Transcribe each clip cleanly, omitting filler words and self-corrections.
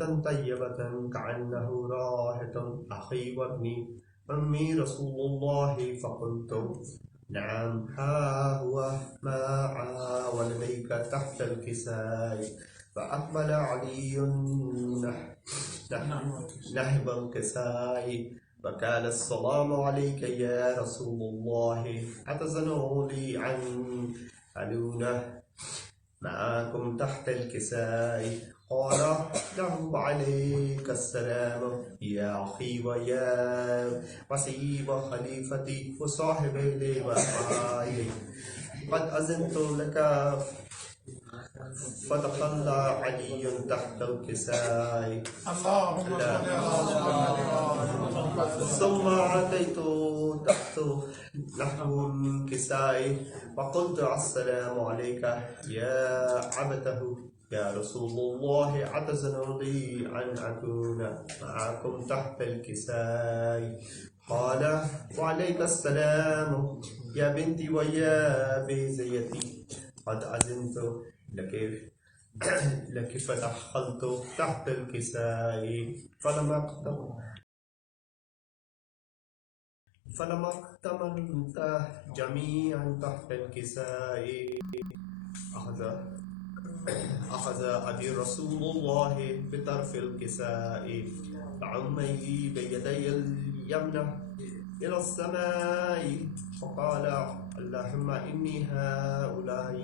رائحة طيبة كأنه رائحة أخي وابني أمي رسول الله. فقلت نعم، ها هو ما ولديك تحت الكساء. فأقبل علي نحب الكساء فقال السلام عليك يا رسول الله، أتزنوا لي عن ألونه معكم تحت الكساء؟ قال له عليك السلام يا أخي ويا وسيب خليفتي وصاحب لي وأخاي، قد أذنت لك. فدخل علي تحت الكساء. اللهم صل على ثم أتيت تحت نحو الكساء فقلت السلام عليك يا عبده يا رسول الله، أتزن لي أن أكون معكم تحت الكساء؟ قال وعليك السلام يا بنتي ويا بزيتي، قد أذنت لك فدخلت تحت الكساء. فلما اكتملت جميعا تحت الكساء أخذ أبي رسول الله بطرف الكساء فعميه بيدي اليمنى إلى السماء فقال اللهم إني هؤلاء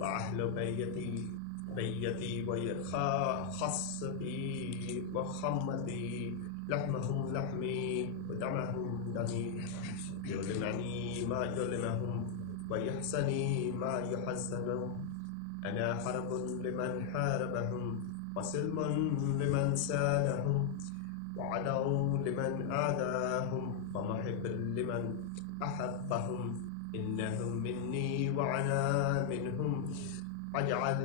وأهل بيتي وخصتي وخمتي لحمهم لحمي ودمهم دمي، يؤلمني ما يؤلمهم ويحزني ما يحزنهم. أنا حرب لمن حاربهم وسلم لمن سالهم وعدو لمن آذاهم ومحب لمن أحبهم. إنهم مني وأنا منهم. اجعل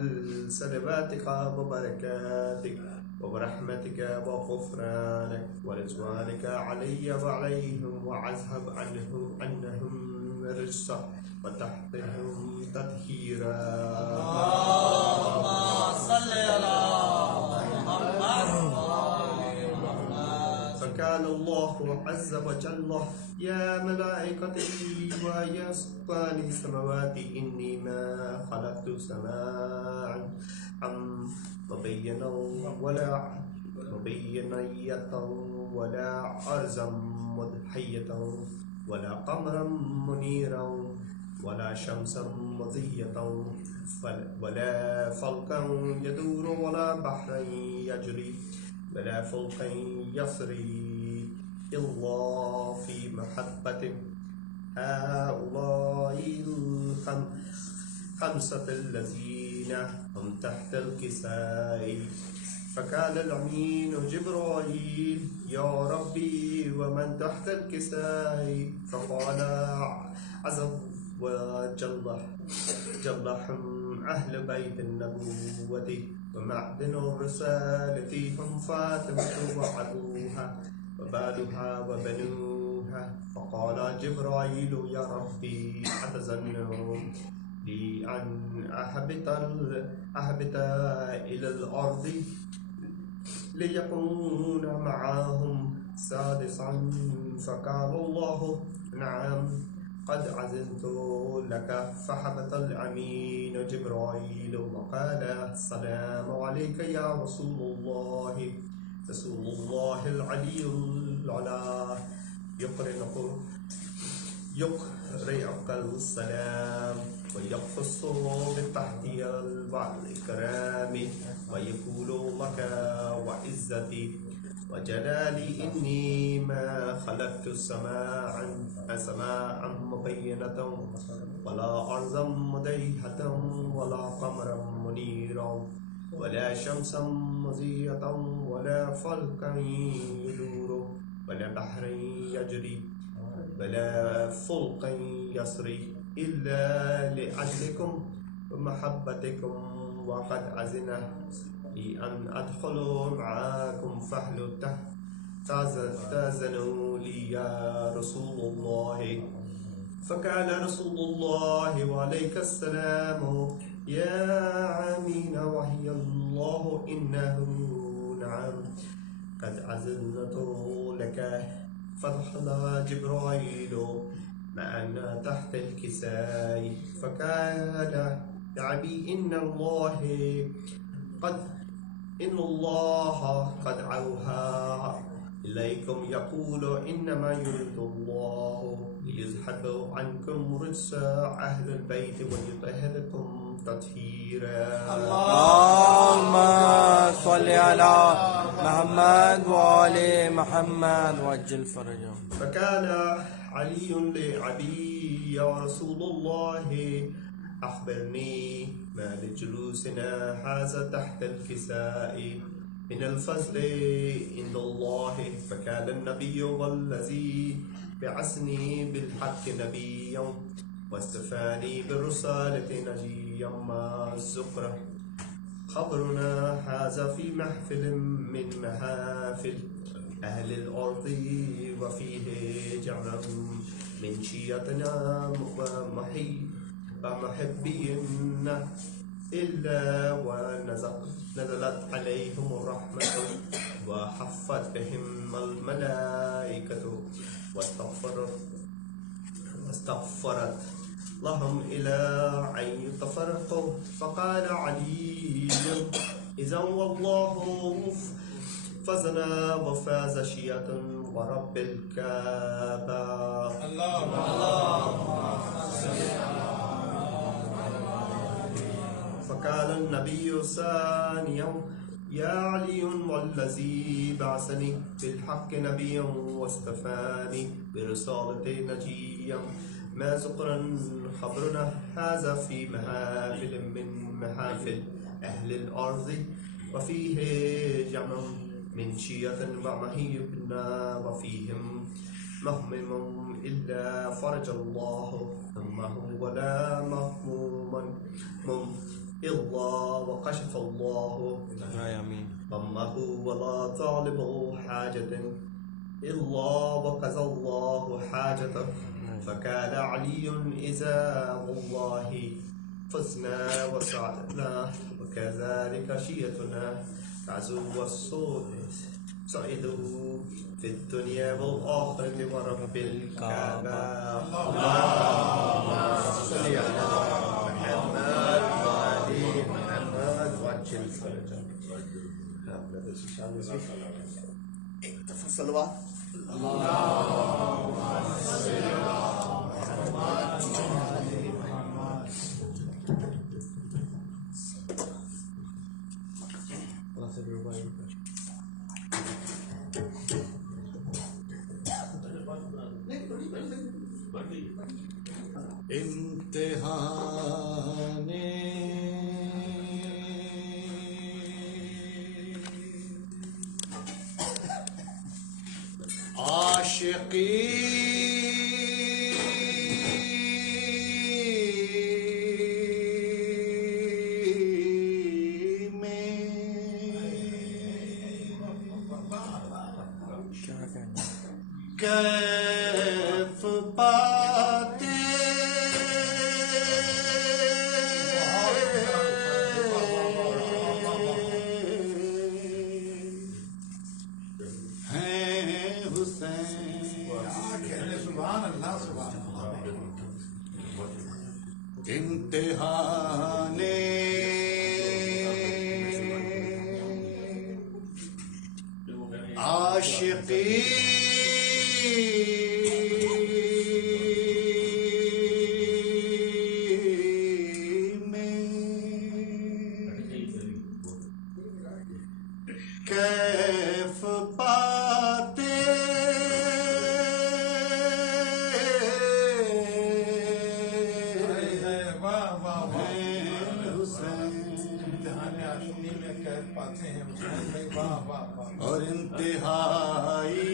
صلواتك وبركاتك وبرحمتك وغفرانك ورضوانك علي وعليهم واذهب عنهم الرجس وتحطهم تطهيرا. اللهم صل على محمد. فقال الله عز وجل يا ملائكتي ويا سكان السماوات إني ما خلقت سماعا مبينا ولا أرضا مضحية ولا قمرا منيرا ولا شمسا مضية ولا فلكا يدور ولا بحرا يجري ولا فلكا يسري إلا في محبة هؤلاء الخمسة الذين هم تحت الكساء. فقال الأمين جبرائيل يا ربي ومن تحت الكساء؟ فقال عز وجل هم أهل بيت النبوة ومعدن الرسالة هم فاطمة وأبوها وبالها وبنوها. فقال جبرائيل يا ربي أتظن لي أن أهبط إلى الأرض ليكون معهم سادسا؟ فقال الله نعم قد أذنت لك. فهبط الأمين جبرائيل وقال السلام عليك يا رسول الله. رسول الله العلي العلا يقرئك السلام ويقص بالتحية والإكرام ويقول لك وعزتي وجلالي إني ما خلقت سماء مبينة ولا أرضا مديحة ولا قمرا منيرا ولا شمسا مضيئة ولا فلكا يدور ولا بحر يجري ولا فلكا يسري إلا لأجلكم ومحبتكم، وقد أذن لي أن أدخل معكم فهل تأذنوا لي يا رسول الله؟ فقال رسول الله وعليك السلام يا آمين وهي الله إنه نعم قد أذنت لك فدخل جبرائيل معنا تحت الكساء فقال يا أبي إن الله قد أوحى إليكم يقول إنما يريد الله ليذهب عنكم رجس أهل البيت ويطهركم تطهيرا. اللهم صل على محمد وآل محمد وعجل فرجهم. فقال علي لأبي يا رسول الله أخبرني ما لجلوسنا هذا تحت الكساء من الفضل عند الله. فقال النبي والذي بعثني بالحق نبيا واستفاني بالرسالة نجيا مع الزقرة خبرنا هذا في محفل من محافل أهل الأرض وفيه جمع من شيعتنا ومحبينا إلا ونزلت عليهم الرحمة وحفت بهم الملائكة واستغفرت لهم إلى أن يتفرقوا. فقال علي إذا والله فزنا وفاز شيعة ورب الكعبة. فقال النبي ثانيا يا علي والذي بعثني بالحق نبيا واستفاني برسالة نجيا ما ذكرا خبرنا هذا في محافل من محافل أهل الأرض وفيه جمع من شيعة ومهيبنا وفيهم مهمم إلا فرج الله همه ولا مهموم إلا وكشف الله همه ولا طالب حاجة إلا وقضى الله حاجته. فقال علي إذا والله فزنا وسعدنا وكذلك شيعتنا تعزو والصعد في الدنيا والآخرة ورب الكعبة. اللهم صل على محمد وآل محمد وعجل فرجهم. تفضل بقى. اللهم صل على محمد وآل محمد. امتحان عاشقی کیف پاتے ہیں حسین. امتحان عاشقی کیف پاتے اور انتہائی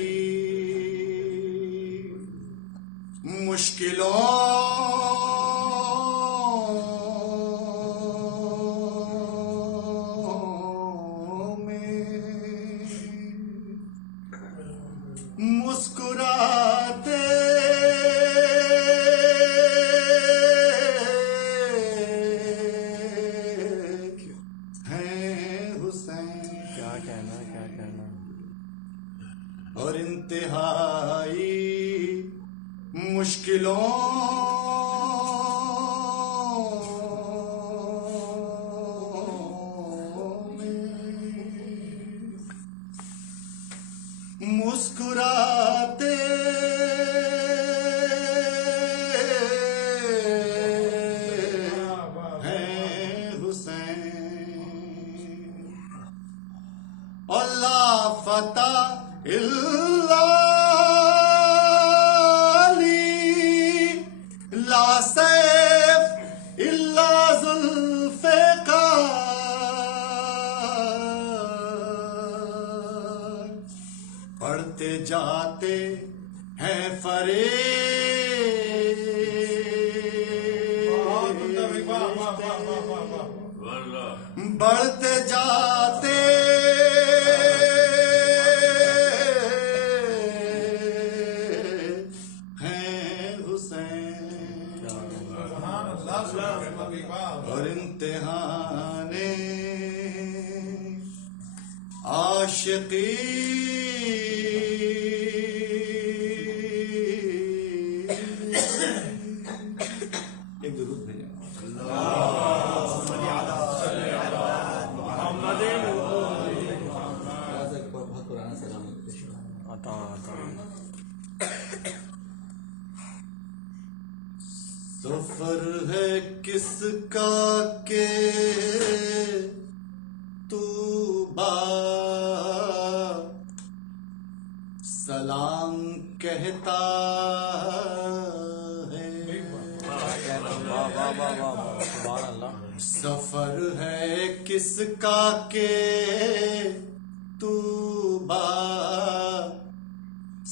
مشکلوں میں مسکراتے کہنا ہے، کیا کہنا ہے؟ اور انتہائی مشکلوں میں مسکراتے ہیں حسین، اللہ فتح لا سیف الا ذوالفقار، پڑھتے جاتے ہیں بڑھتے جاتے ہیں حسین، اور امتحان عاشقی ایک درود بھیجیں۔ بہت پرانا سلام عطا سفر ہے کس کا کہ تو با سلام کہتا ہے، سبحان اللہ۔ سفر ہے کس کا کہ تو با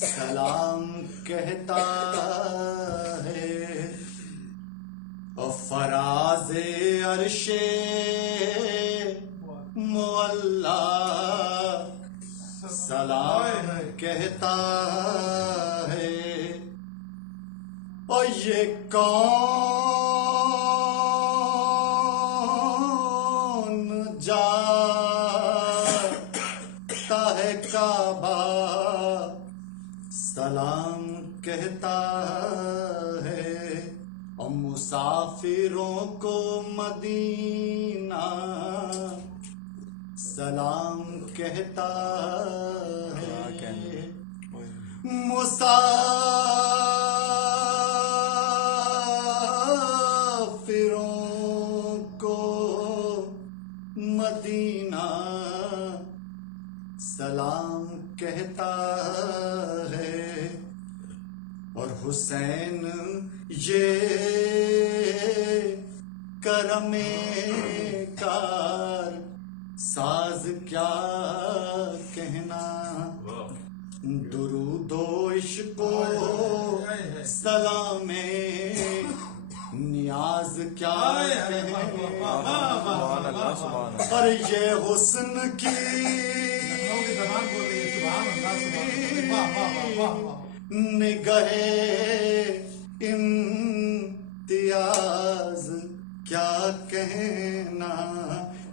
سلام کہتا ہے، اور فراز عرش معلا سلام کہتا ہے، اور یہ کون جاتا ہے کعبہ سلام کہتا ہے، اور مسافروں کو مدینہ سلام کہتا ہے، مسافروں کو مدینہ سلام کہتا ہے، اور حسین یہ کرم کار ساز کیا کہنا، درود و عشق و سلام نیاز کیا کہنا، پر یہ حسن کی نگہ امتیاز کیا کہنا،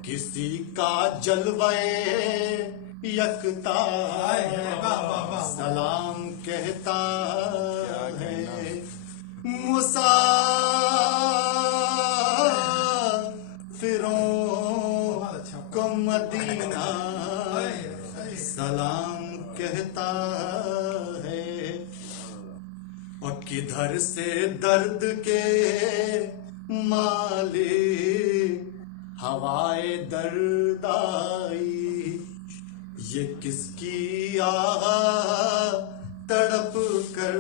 کسی کا جلوہ یکتا سلام کہتا ہے، مسافروں کو مدینہ سلام کہتا ہے، اور کدھر سے درد کے مالک ہوائے درد آئی، یہ کس کی آہ تڑپ کر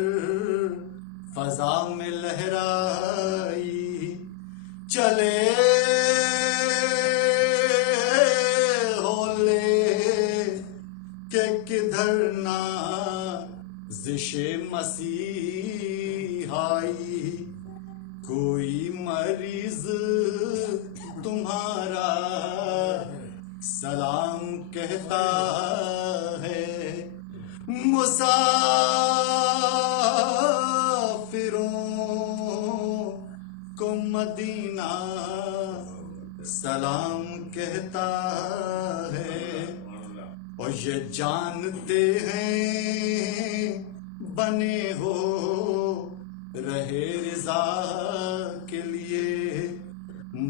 فضا میں لہرائی، چلے ہولے کہ کدھر نازش مسیح آئی، کوئی مریض تمہارا سلام کہتا ہے، مسافروں کو مدینہ سلام کہتا ہے، اور یہ جانتے ہیں بنے ہو رہے رضا کے لیے،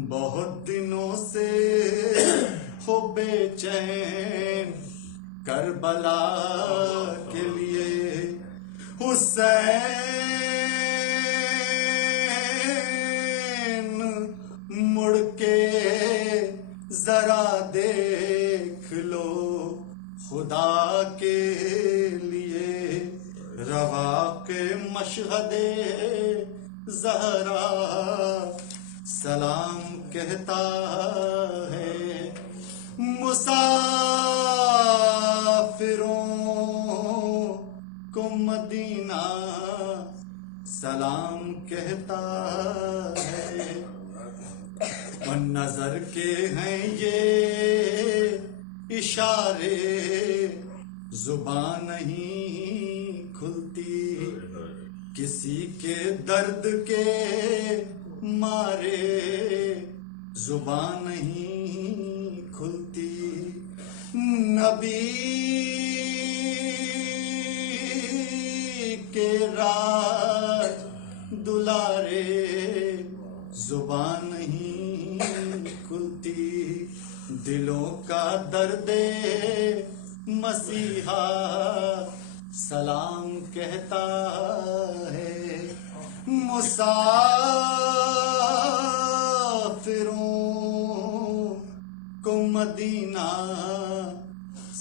بہت دنوں سے ہو بے چین کربلا کے لیے۔ حسین مڑ کے ذرا دیکھ لو خدا کے لیے، روا کے مشہد زہرا سلام کہتا ہے، مسافروں کو مدینہ سلام کہتا ہے۔ اور نظر کے ہیں یہ اشارے، زبان نہیں کھلتی، کسی کے درد کے مارے زبان نہیں کھلتی۔ نبی کے راج دلارے زبان نہیں کھلتی، دلوں کا درد مسیحا سلام کہتا ہے، مسافروں کو مدینہ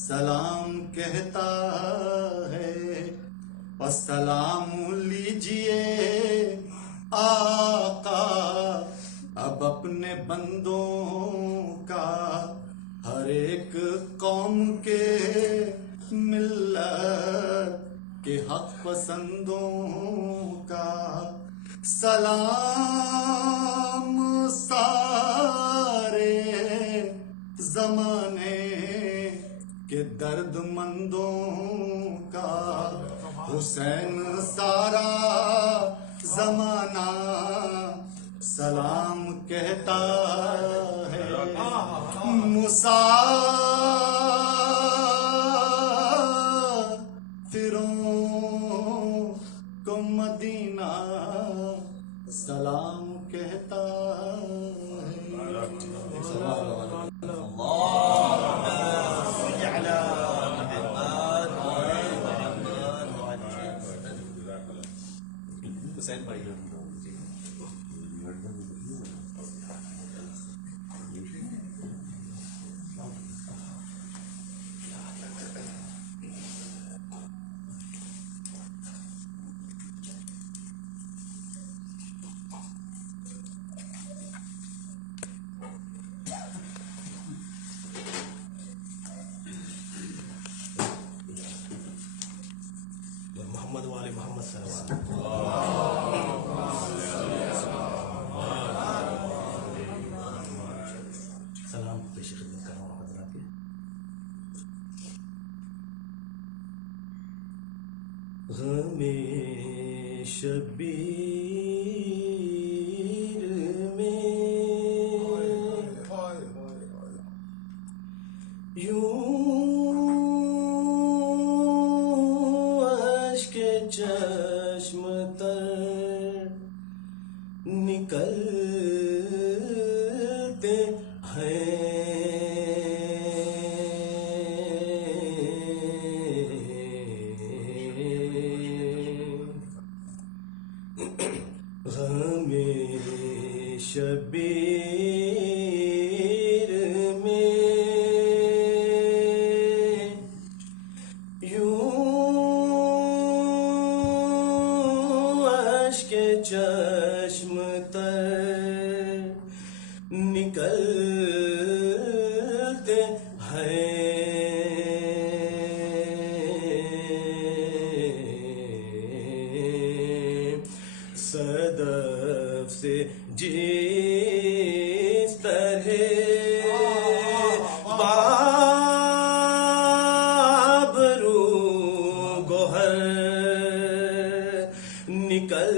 سلام کہتا ہے۔ السلام لیجئے آقا اب اپنے بندوں کا، ہر ایک قوم کے ملت کے حق پسندوں کا، سلام سارے زمانے کے درد مندوں کا، حسین سارا زمانہ سلام کہتا ہے، مسافروں کو مدینہ سلام کہتا حسین بھائی محمد والے محمد صلی اللہ سلام پیش خدمت کر رہا ہوں حضرات کے۔ غم شبیر میں چشم تر نکلتے ہیں، غم شبیر میں چشم تر نکلتے ہیں، صدف سے جس طرح بابرو گوہر نکل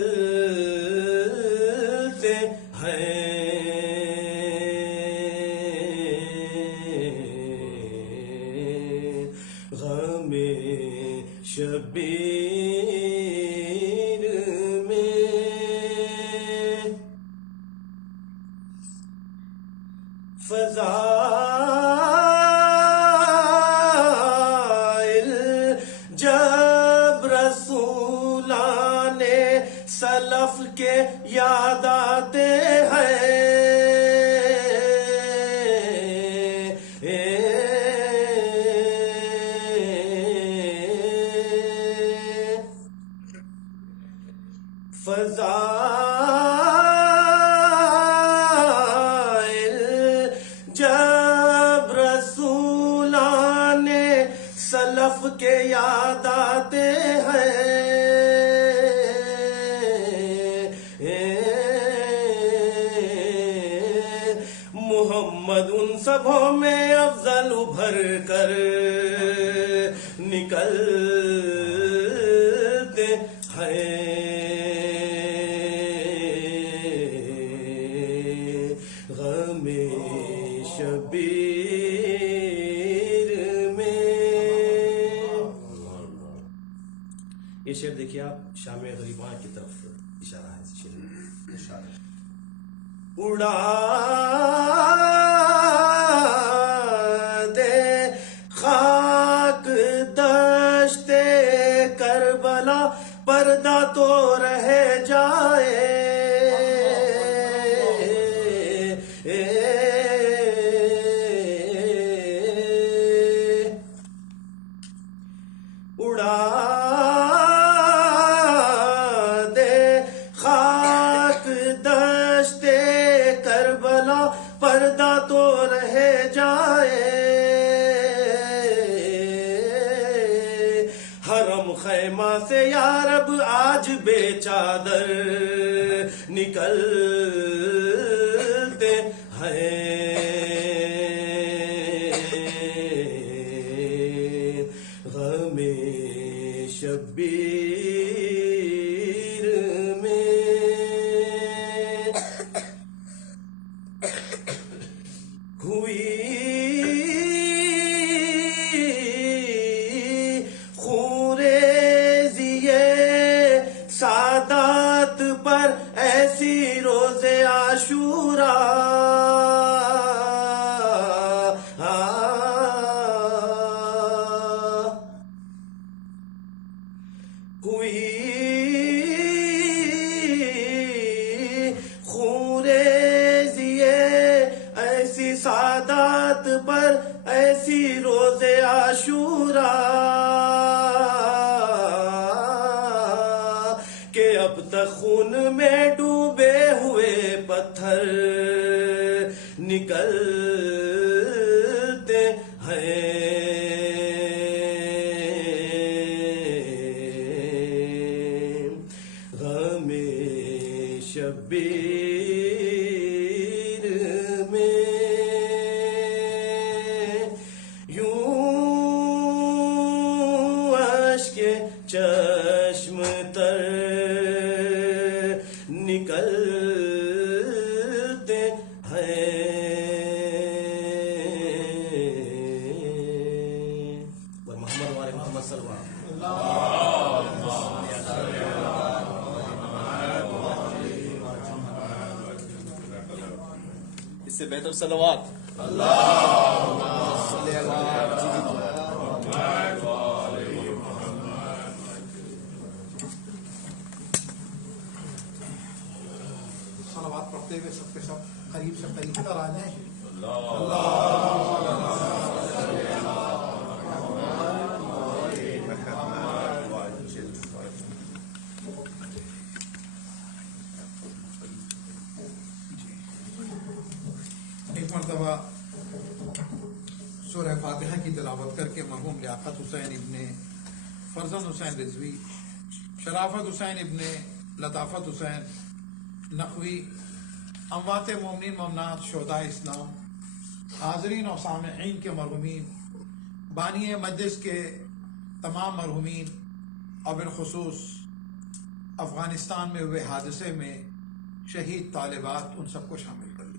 شبیر میں فضائل جب رسولان سلف کے یاد آتے ہیں فضائل جب رسولان سلف کے یاد آتے ہیں محمد ان سبوں میں افضل ابھر کر نکلتے ہیں غم شبیر میں. یہ شعر دیکھیے آپ، شام غریباں کی طرف اشارہ ہے اس شعر میں. اڑا دے خاک دشت کربلا، پردہ تو رہ جائے اڑا دے خاک دشت کربلا، پردہ تو رہ جائے حرم خیمہ سے یا رب آج بے چادر نکلتے ہیں غم شبیر میں. ہوئی خوریزیے سادات پر ایسی روز عاشوراء ہوئی خوریزیے ایسی سادات پر ایسی روز عاشوراء کہ اب تک خون میں ڈوبے ہوئے پتھر نکلتے ہیں غم شبیر میں. یوں اشک چشم تر نکلتے ہیں محمد والے محمد صلی اللہ علیہ وسلم. اس سے بہتر صلوات. صلوات پڑھتے ہوئے سب کے سب قریب سے قریب تر آ جائیں. ایک مرتبہ سورہ فاتحہ کی تلاوت کر کے مرحوم لیاقت حسین ابن فرزند حسین رضوی، شرافت حسین ابن لطافت حسین نقوی، اموات مومنین مومنات شہداء اسلام، حاضرین و سامعین کے مرحومین، بانی مجلس کے تمام مرحومین اور بالخصوص افغانستان میں ہوئے حادثے میں شہید طالبات، ان سب کو شامل کر لیجیے.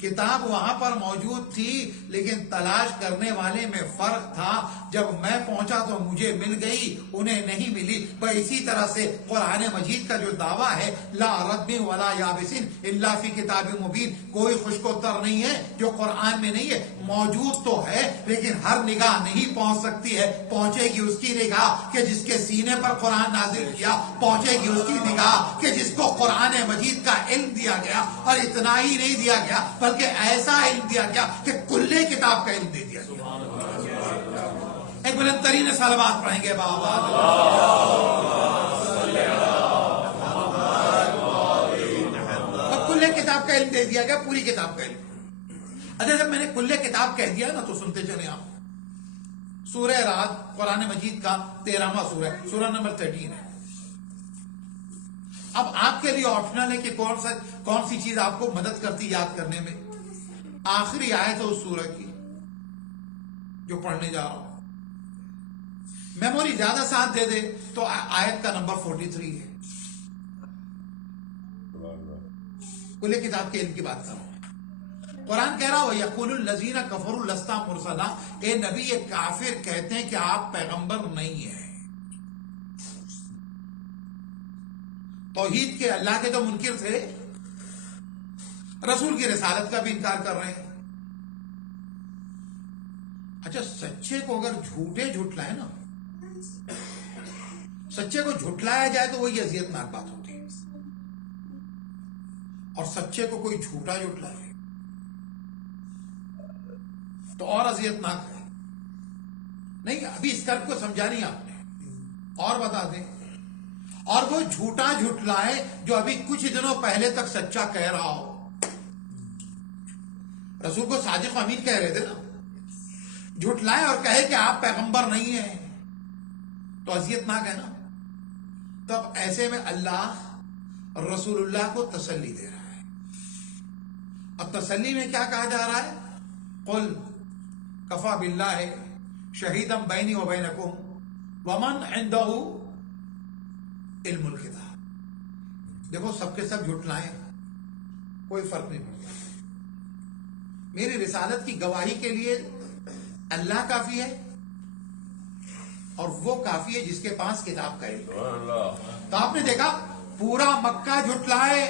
کتاب وہاں پر موجود تھی لیکن تلاش کرنے والے میں فرق تھا. جب میں پہنچا تو مجھے مل گئی, انہیں نہیں ملی. اسی طرح سے قرآن مجید کا جو دعویٰ ہے لا رتب ولا یابس الا فی کتاب مبین, کوئی خشک و تر نہیں ہے جو قرآن میں نہیں ہے. موجود تو ہے لیکن ہر نگاہ نہیں پہنچ سکتی ہے. پہنچے گی اس کی نگاہ کہ جس کے سینے پر قرآن نازل کیا, پہنچے گی اس کی نگاہ کہ جس کو قرآن مجید کا علم دیا گیا, اور اتنا ہی نہیں دیا گیا بلکہ ایسا علم دیا گیا کہ کلے کتاب کا علم دے دیا گیا. ایک بلند ترین صلوات پڑھیں گے بابا. کلے کتاب کا علم دے دیا گیا, پوری کتاب کا علم. اچھا جب میں نے کلے کتاب کہہ دیا نا تو سنتے چلے آپ. سورہ رعد قرآن مجید کا 13واں سورہ, سورہ نمبر 13 ہے. اب آپ کے لیے آپشنل ہے کہ کون سی چیز آپ کو مدد کرتی یاد کرنے میں. آخری آیت ہے اس سورہ کی جو پڑھنے جا رہا ہوں. میموری زیادہ ساتھ دے دے تو آیت کا نمبر 43 ہے. کلے کتاب کے علم کی بات کر رہا ہوں. قرآن کہہ رہا ہو یقول الذین کفروا لست مرسلا, اے نبی یہ کافر کہتے ہیں کہ آپ پیغمبر نہیں ہیں. توحید کے اللہ کے تو منکر تھے, رسول کی رسالت کا بھی انکار کر رہے ہیں. اچھا سچے کو اگر جھوٹے جھٹلائے نا, سچے کو جھٹلایا جائے تو وہی اذیت ناک بات ہوتی ہے, اور سچے کو کوئی جھوٹا جھٹلائے تو اور اذیت ناک ہے. نہیں ابھی اس طرف کو سمجھا نہیں آپ نے, اور بتا دیں. اور وہ جھوٹا جھٹلائے جو ابھی کچھ دنوں پہلے تک سچا کہہ رہا ہو. رسول کو صادق و امین کہہ رہے تھے نا, جھٹلائے اور کہے کہ آپ پیغمبر نہیں ہیں تو اذیت ناک ہے نا. تب ایسے میں اللہ رسول اللہ کو تسلی دے رہا ہے. اب تسلی میں کیا کہا جا رہا ہے؟ قل کفا باللہ شہیدم بینی و بینکم ومن عندہ علم الکتاب. دیکھو سب کے سب جھٹلائیں, کوئی فرق نہیں پڑتا. میری رسالت کی گواہی کے لیے اللہ کافی ہے, اور وہ کافی ہے جس کے پاس کتاب کا علم. تو آپ نے دیکھا پورا مکہ جھٹلائے,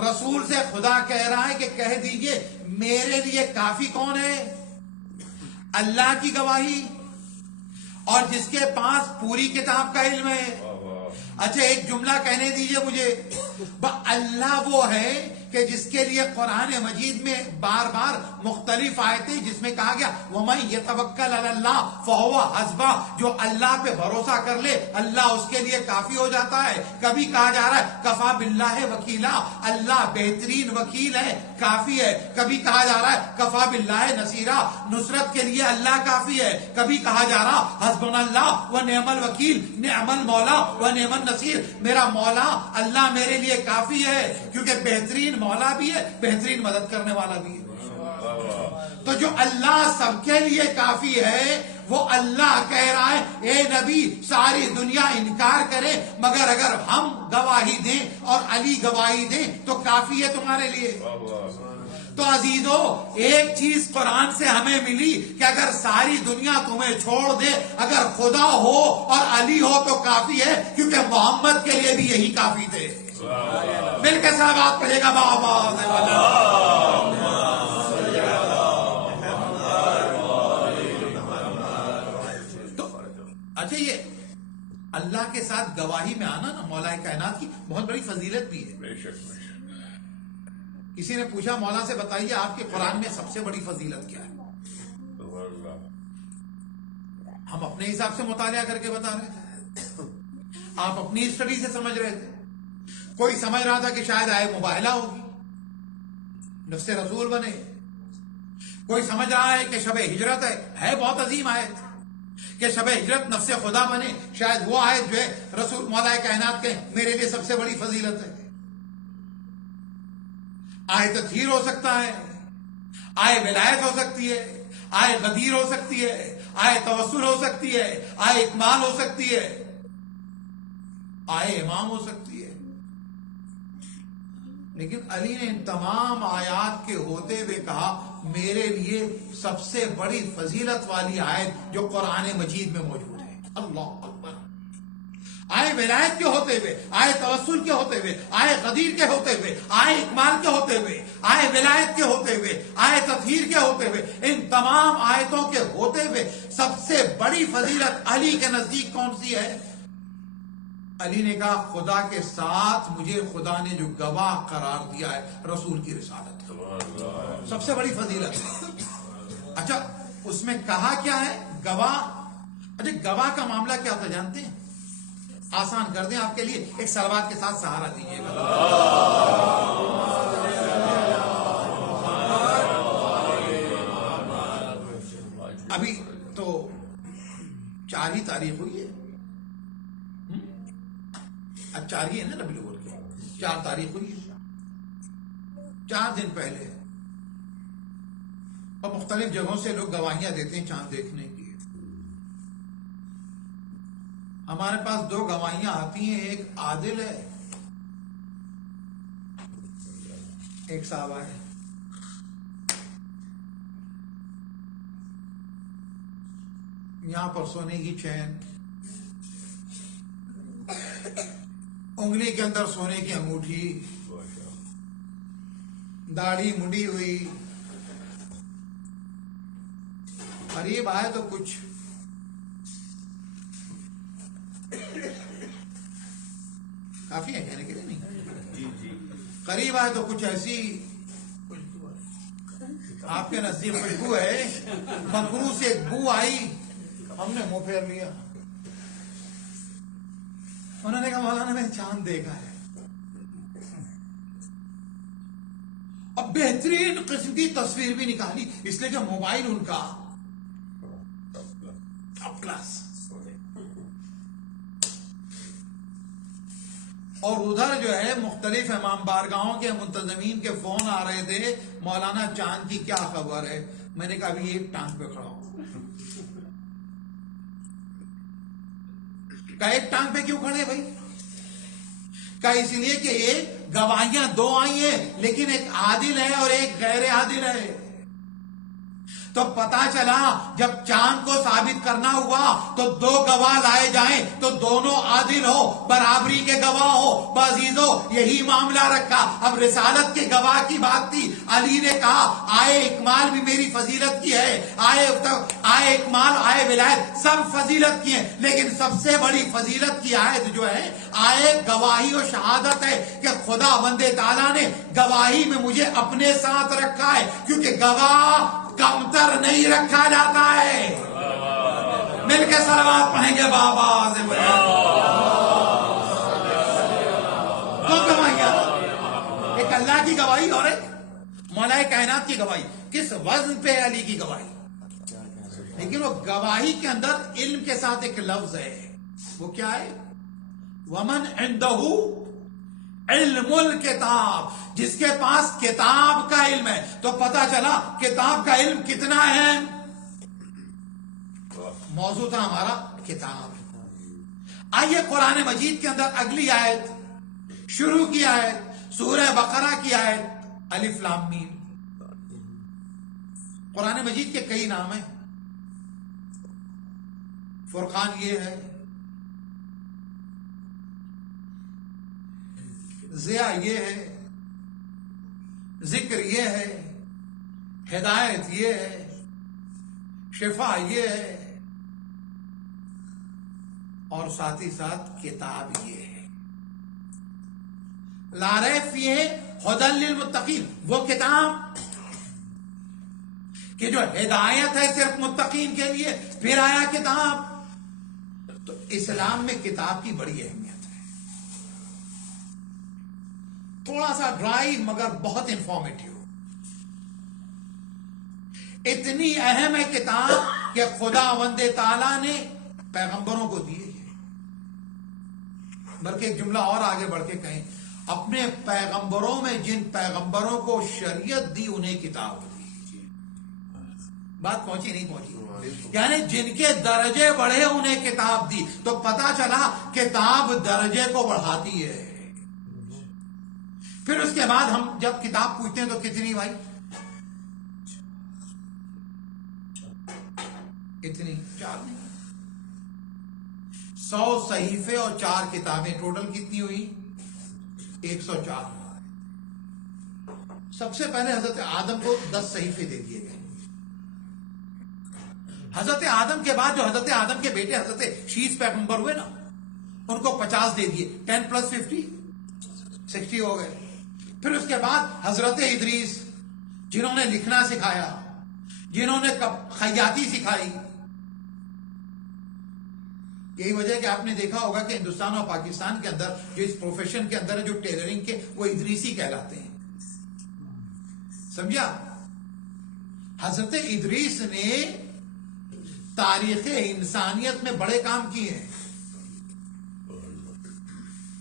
رسول سے خدا کہہ رہا ہے کہ کہہ دیجئے میرے لیے کافی کون ہے؟ اللہ کی گواہی, اور جس کے پاس پوری کتاب کا علم ہے. اچھا ایک جملہ کہنے دیجئے مجھے, اللہ وہ ہے کہ جس کے لیے قرآن مجید میں بار بار مختلف آیتیں جس میں کہا گیا وَمَن يَتَوَكَّلْ عَلَى اللَّهِ فَهُوَ حَسْبُهُ, جو اللہ پہ بھروسہ کر لے اللہ اس کے لیے کافی ہو جاتا ہے. کبھی کہا جا رہا ہے کفا باللہ وکیلا, اللہ بہترین وکیل ہے, کافی ہے. کبھی کہا جا رہا ہے کفا باللہ نصیرا, نصرت کے لیے اللہ کافی ہے. کبھی کہا جا رہا حسبنا اللہ و نعم الوکیل, نعم المولا و نعم النصیر, میرا مولا اللہ میرے لیے کافی ہے, کیونکہ بہترین مولا بھی ہے, بہترین مدد کرنے والا بھی ہے. تو جو اللہ سب کے لیے کافی ہے وہ اللہ کہہ رہا ہے اے نبی ساری دنیا انکار کرے مگر اگر ہم گواہی دیں اور علی گواہی دیں تو کافی ہے تمہارے لیے. تو عزیزو ایک چیز قرآن سے ہمیں ملی کہ اگر ساری دنیا تمہیں چھوڑ دے, اگر خدا ہو اور علی ہو تو کافی ہے, کیونکہ محمد کے لیے بھی یہی کافی تھے. مل کے صلوات پڑھے گا بابا. تو اچھا یہ اللہ کے ساتھ گواہی میں آنا نا مولا کائنات کی بہت بڑی فضیلت بھی ہے. کسی نے پوچھا مولا سے بتائیے آپ کے قرآن میں سب سے بڑی فضیلت کیا ہے؟ ہم اپنے حساب سے مطالعہ کر کے بتا رہے تھے, آپ اپنی اسٹڈی سے سمجھ رہے تھے. کوئی سمجھ رہا تھا کہ شاید آئے مباہلہ ہوگی, نفس رسول بنے. کوئی سمجھ رہا ہے کہ شب ہجرت ہے بہت عظیم آیت کہ شب ہجرت نفس خدا بنے, شاید وہ آیت جو ہے رسول مولا کائنات کے میرے لیے سب سے بڑی فضیلت ہے. آئے تطہیر ہو سکتا ہے, آئے ولایت ہو سکتی ہے, آئے غدیر ہو سکتی ہے, آئے توسل ہو سکتی ہے, آئے اکمال ہو سکتی ہے, آئے امام ہو سکتی ہے. لیکن علی نے ان تمام آیات کے ہوتے ہوئے کہا میرے لیے سب سے بڑی فضیلت والی آیت جو قرآن مجید میں موجود ہے، اللہ اکبر، آئے ولایت کے ہوتے ہوئے، آئے توسل کے ہوتے ہوئے، آئے غدیر کے ہوتے ہوئے، آئے اکمال کے ہوتے ہوئے، آئے ولایت کے ہوتے ہوئے، آئے تطہیر کے ہوتے ہوئے، ان تمام آیتوں کے ہوتے ہوئے سب سے بڑی فضیلت علی کے نزدیک کون سی ہے؟ علی نے کہا خدا کے ساتھ مجھے خدا نے جو گواہ قرار دیا ہے رسول کی رسالت کا، سب سے بڑی فضیلت ہے۔ اچھا اس میں کہا کیا ہے؟ گواہ۔ اچھا گواہ کا معاملہ کیا ہوتا جانتے ہیں؟ آسان کر دیں آپ کے لیے، ایک صلوات کے ساتھ سہارا دیجیے گا۔ ابھی تو 4 ہی تاریخ ہوئی ہے، اب 4 ہی ہے نا ربیع الاول کی، 4 تاریخ ہوئی ہے، 4 دن پہلے، اور مختلف جگہوں سے لوگ گواہیاں دیتے ہیں چاند دیکھنے کی۔ ہمارے پاس 2 گواہیاں آتی ہیں، ایک عادل ہے، ایک صحابہ ہے۔ یہاں پر سونے کی چین، انگلی کے اندر سونے کی انگوٹھی، داڑھی منڈی ہوئی، قریب آئے تو کچھ کافی ہے کہنے کے لیے نہیں، قریب آئے تو کچھ ایسی آپ کے نزدیک خوشبو ہے، مکرو سے ایک بو آئی، ہم نے منہ پھیر لیا۔ انہوں نے کہا مولانا میں نے چاند دیکھا ہے، اب بہترین قسم کی تصویر بھی نکالی، اس لیے کہ موبائل ان کا ٹاپ کلاس، اور ادھر جو ہے مختلف امام بارگاہوں کے منتظمین کے فون آ رہے تھے، مولانا چاند کی کیا خبر ہے؟ میں نے کہا ابھی ایک ٹانگ پہ کھڑا ہوں۔ کہا ایک ٹانگ پہ کیوں کھڑے بھائی؟ کہا اس لیے کہ یہ گواہیاں 2 آئی ہیں، لیکن ایک عادل ہے اور ایک غیر عادل ہے۔ تو پتا چلا جب چاند کو ثابت کرنا ہوا تو 2 گواہ لائے جائیں تو دونوں عادل ہو، برابری کے گواہ ہو۔ بعزیزو یہی معاملہ رکھا۔ اب رسالت کے گواہ کی بات تھی، علی نے کہا آئے اکمال بھی میری فضیلت کی ہے، آئے اکمال، آئے ولایت سب فضیلت کی ہیں، لیکن سب سے بڑی فضیلت کی آیت جو ہے آئے گواہی و شہادت ہے کہ خدا بند تعالیٰ نے گواہی میں مجھے اپنے ساتھ رکھا ہے، کیونکہ گواہ کمتر نہیں رکھا جاتا ہے۔ مل کے صلوات پڑھیں گے بابا سے بولے 2 گواہیاں، ایک اللہ کی گواہی اور ایک مولا کائنات کی گواہی۔ کس وزن پہ علی کی گواہی؟ لیکن وہ گواہی کے اندر علم کے ساتھ ایک لفظ ہے، وہ کیا ہے؟ ومن عنده علم الکتاب، جس کے پاس کتاب کا علم ہے۔ تو پتا چلا کتاب کا علم کتنا ہے؟ موضوع تھا ہمارا کتاب۔ آئیے قرآن مجید کے اندر اگلی آیت شروع کی آیت، سورہ بقرہ کی آیت، الف لام میم۔ قرآن مجید کے کئی نام ہیں، فرقان یہ ہے، ضیاء یہ ہے، ذکر یہ ہے، ہدایت یہ ہے، شفا یہ ہے، اور ساتھ ہی ساتھ کتاب یہ ہے۔ لا ریب فیہ ھدی للمتقین، وہ کتاب کہ جو ہدایت ہے صرف متقین کے لیے۔ پھر آیا کتاب، تو اسلام میں کتاب کی بڑی اہمیت ہے۔ تھوڑا سا ڈرائی مگر بہت انفارمیٹیو۔ اتنی اہم ہے کتاب کہ خدا وند تعالیٰ نے پیغمبروں کو دی ہے۔ بلکہ ایک جملہ اور آگے بڑھ کے کہیں، اپنے پیغمبروں میں جن پیغمبروں کو شریعت دی انہیں کتاب دی۔ بات پہنچی نہیں پہنچی؟ یعنی جن کے درجے بڑھے انہیں کتاب دی۔ تو پتا چلا کتاب درجے کو بڑھاتی ہے۔ پھر اس کے بعد ہم جب کتاب پوچھتے ہیں تو کتنی بھائی؟ اتنی 4 نہیں، 100 صحیفے اور 4 کتابیں، ٹوٹل کتنی ہوئی؟ 104۔ سب سے پہلے حضرت آدم کو 10 صحیفے دے دیے گئے۔ حضرت آدم کے بعد جو حضرت آدم کے بیٹے حضرت شیس پیغمبر ہوئے نا، ان کو 50 دے دیے، 10 + 50 60 ہو گئے۔ پھر اس کے بعد حضرت ادریس، جنہوں نے لکھنا سکھایا، جنہوں نے خیاطی سکھائی۔ یہی وجہ کہ آپ نے دیکھا ہوگا کہ ہندوستان اور پاکستان کے اندر جو اس پروفیشن کے اندر ہے، جو ٹیلرنگ کے، وہ ادریسی کہلاتے ہیں، سمجھا؟ حضرت ادریس نے تاریخ انسانیت میں بڑے کام کیے ہیں،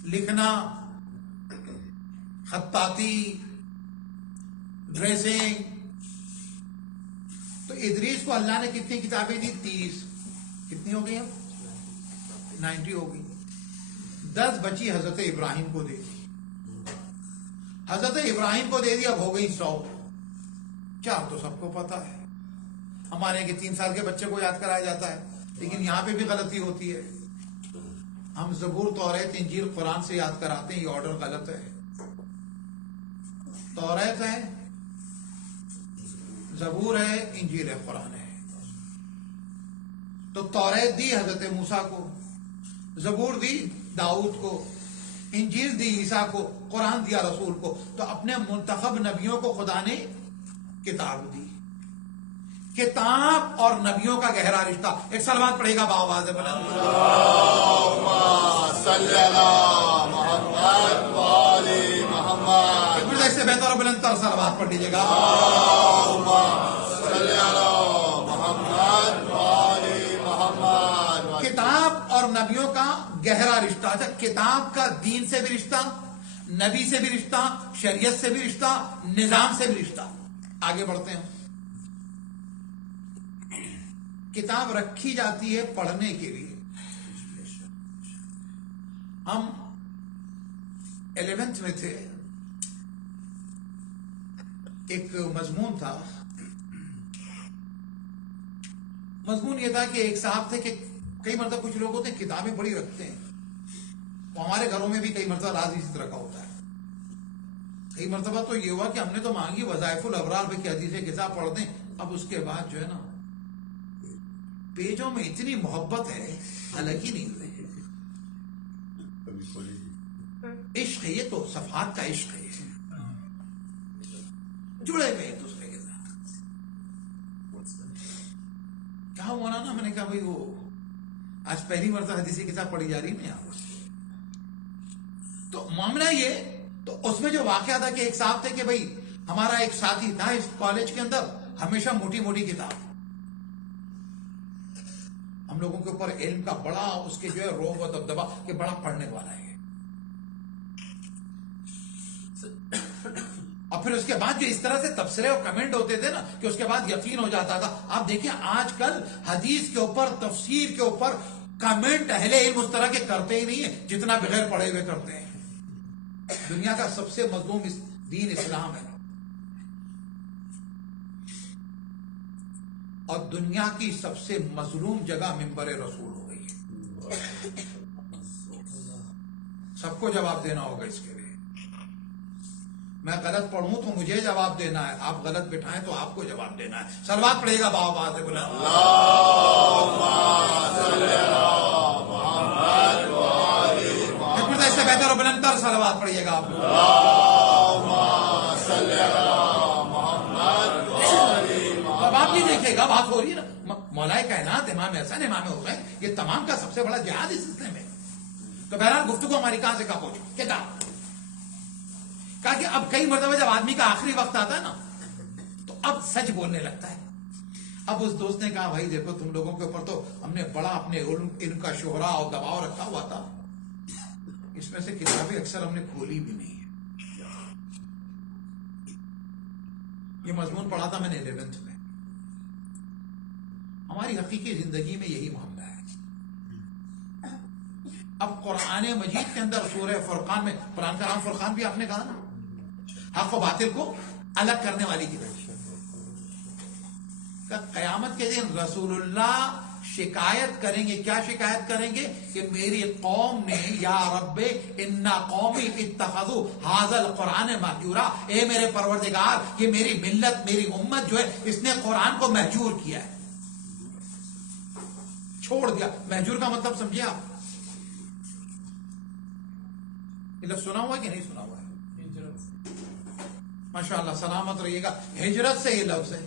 لکھنا، خطاطی، ڈریسنگ۔ تو ادریس کو اللہ نے کتنی کتابیں دی؟ 30۔ کتنی ہو گئی اب؟ 90 ہو گئی۔ 10 بچی حضرت ابراہیم کو دے دی، حضرت ابراہیم کو دے دی، اب ہو گئی 100۔ 4 تو سب کو پتا ہے، ہمارے یہاں کے 3 سال کے بچے کو یاد کرایا جاتا ہے، لیکن یہاں پہ بھی غلطی ہوتی ہے۔ ہم زبور، توریت، انجیل، قرآن سے یاد کراتے ہیں، یہ آرڈر غلط ہے۔ توریت ہے، زبور ہے، انجیل ہے، قرآن ہے۔ تو توریت دی حضرت موسیٰ کو، زبور دی داؤد کو، انجیل دی عیسیٰ کو، قرآن دیا رسول کو۔ تو اپنے منتخب نبیوں کو خدا نے کتاب دی۔ کتاب اور نبیوں کا گہرا رشتہ، ایک صلوات پڑھے گا باآواز بلند، اللہم صلی علی محمد وآل محمد۔ ایک مرد سے بہتر اور بلند تر صلوات پڑھ لیجیے گا۔ اللہم صلی علی محمد وآل محمد۔ کتاب اور نبیوں کا گہرا رشتہ۔ اچھا، کتاب کا دین سے بھی رشتہ، نبی سے بھی رشتہ، شریعت سے بھی رشتہ، نظام سے بھی رشتہ۔ آگے بڑھتے ہیں۔ کتاب رکھی جاتی ہے پڑھنے کے لیے۔ ہم 11th میں تھے، ایک مضمون تھا، مضمون یہ تھا کہ ایک صاحب تھے کہ کئی مرتبہ کچھ لوگ ہوتے ہیں کتابیں بڑی رکھتے ہیں، تو ہمارے گھروں میں بھی کئی مرتبہ راز اسی طرح کا ہوتا ہے۔ کئی مرتبہ تو یہ ہوا کہ ہم نے تو مانگی وظائف الابرار پہ کہ حدیث کتاب پڑھ دیں، اب اس کے بعد جو ہے نا پیجوں میں اتنی محبت ہے، حالانکہ نہیں ہوتے۔ عشق ہے، یہ تو صفحات کا عشق ہے، جڑے ہوئے ایک دوسرے کے ساتھ۔ کہا ہوا نا، میں نے کہا بھائی وہ آج پہلی مرتبہ حدیث کتاب پڑھی جا رہی ہے نا یہاں پر، تو معاملہ یہ، تو اس میں جو واقعہ تھا کہ ایک صاحب تھے کہ بھائی ہمارا ایک ساتھی تھا اس کالج کے اندر، ہمیشہ موٹی موٹی کتاب، ہم لوگوں کے اوپر علم کا بڑا اس کے جو ہے روب و دبدبا کہ بڑا پڑھنے والا ہے۔ اور پھر اس کے بعد جو اس طرح سے تبصرے اور کمنٹ ہوتے تھے نا کہ اس کے بعد یقین ہو جاتا تھا۔ آپ دیکھیں آج کل حدیث کے اوپر، تفسیر کے اوپر کمنٹ اہل علم اس طرح کے کرتے ہی نہیں ہیں جتنا بغیر پڑھے ہوئے کرتے ہیں۔ دنیا کا سب سے مظلوم دین اسلام ہے، اور دنیا کی سب سے مظلوم جگہ منبر رسول ہو گئی ہے۔ سب کو جواب دینا ہوگا اس کے لیے۔ میں غلط پڑھوں تو مجھے جواب دینا ہے، آپ غلط بٹھائیں تو آپ کو جواب دینا ہے۔ صلوات پڑھے گا باآواز سے بلند، اس سے بہتر اور بلند تر صلوات پڑھیے گا آپ۔ اب آپ یہ دیکھے گا، بات ہو رہی ہے نا مولائے کائنات امام حسن، امام حسین، یہ تمام کا سب سے بڑا جہاد اس سلسلے میں۔ تو بہرحال گفتگو ہماری کہاں سے کہاں پہنچی؟ کتاب۔ کہا کہ اب کئی مرتبہ جب آدمی کا آخری وقت آتا ہے نا تو اب سچ بولنے لگتا ہے۔ اب اس دوست نے کہا بھائی دیکھو تم لوگوں کے اوپر تو ہم نے بڑا اپنے علم کا شہرا اور دباؤ رکھا ہوا تھا، اس میں سے کتابیں اکثر ہم نے کھولی بھی نہیں ہے۔ یہ مضمون پڑھا تھا میں نے 11th میں۔ ہماری حقیقی زندگی میں یہی معاملہ ہے۔ اب قرآن مجید کے اندر سورہ فرقان میں، قرآن کا نام فرقان بھی آپ نے کہا نا، حق و باطل کو الگ کرنے والی کتاب. قیامت کے دن رسول اللہ شکایت کریں گے. کیا شکایت کریں گے؟ کہ میری قوم نے یا رب انا قومی اتخذوا ھذا القرآن مہجورا، اے میرے پروردگار یہ میری ملت میری امت جو ہے اس نے قرآن کو مہجور کیا ہے، چھوڑ دیا. مہجور کا مطلب سمجھے آپ؟ یہ لفظ سنا ہوا کہ نہیں سنا ہوا ہے؟ ماشاء اللہ سلامت رہیے گا. ہجرت سے یہ لفظ ہے.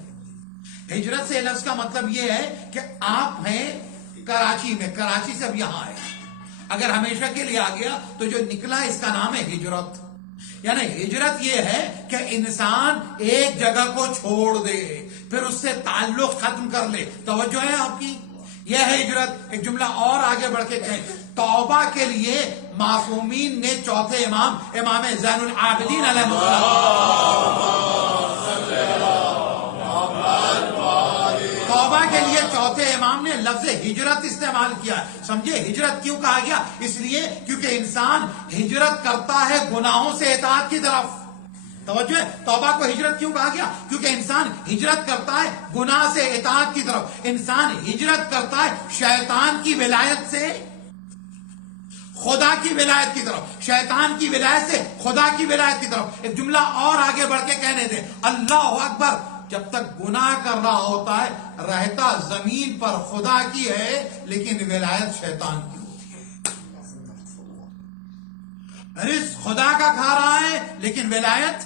ہجرت سے لفظ کا مطلب یہ ہے کہ آپ ہیں کراچی میں، کراچی سے اب یہاں آئے. اگر ہمیشہ کے لیے آ گیا تو جو نکلا اس کا نام ہے ہجرت. یعنی ہجرت یہ ہے کہ انسان ایک جگہ کو چھوڑ دے پھر اس سے تعلق ختم کر لے. توجہ ہے آپ کی؟ یہ ہے ہجرت. ایک جملہ اور آگے بڑھ کے کہیں، توبہ کے لیے معصومین نے چوتھے امام زین العابدین علیہ السلام توبہ کے لیے چوتھے امام نے لفظ ہجرت استعمال کیا. سمجھے ہجرت کیوں کہا گیا؟ اس لیے کیونکہ انسان ہجرت کرتا ہے گناہوں سے اطاعت کی طرف. توجہ ہے؟ توبہ کو ہجرت کیوں کہا گیا؟ کیونکہ انسان ہجرت کرتا ہے گناہ سے اطاعت کی طرف. انسان ہجرت کرتا ہے شیطان کی ولایت سے خدا کی ولایت کی طرف، شیطان کی ولایت سے خدا کی ولایت کی طرف. ایک جملہ اور آگے بڑھ کے کہنے دیں، اللہ اکبر. جب تک گناہ کر رہا ہوتا ہے رہتا زمین پر خدا کی ہے لیکن ولایت شیطان کی ہوتی ہے. رزق خدا کا کھا رہا ہے لیکن ولایت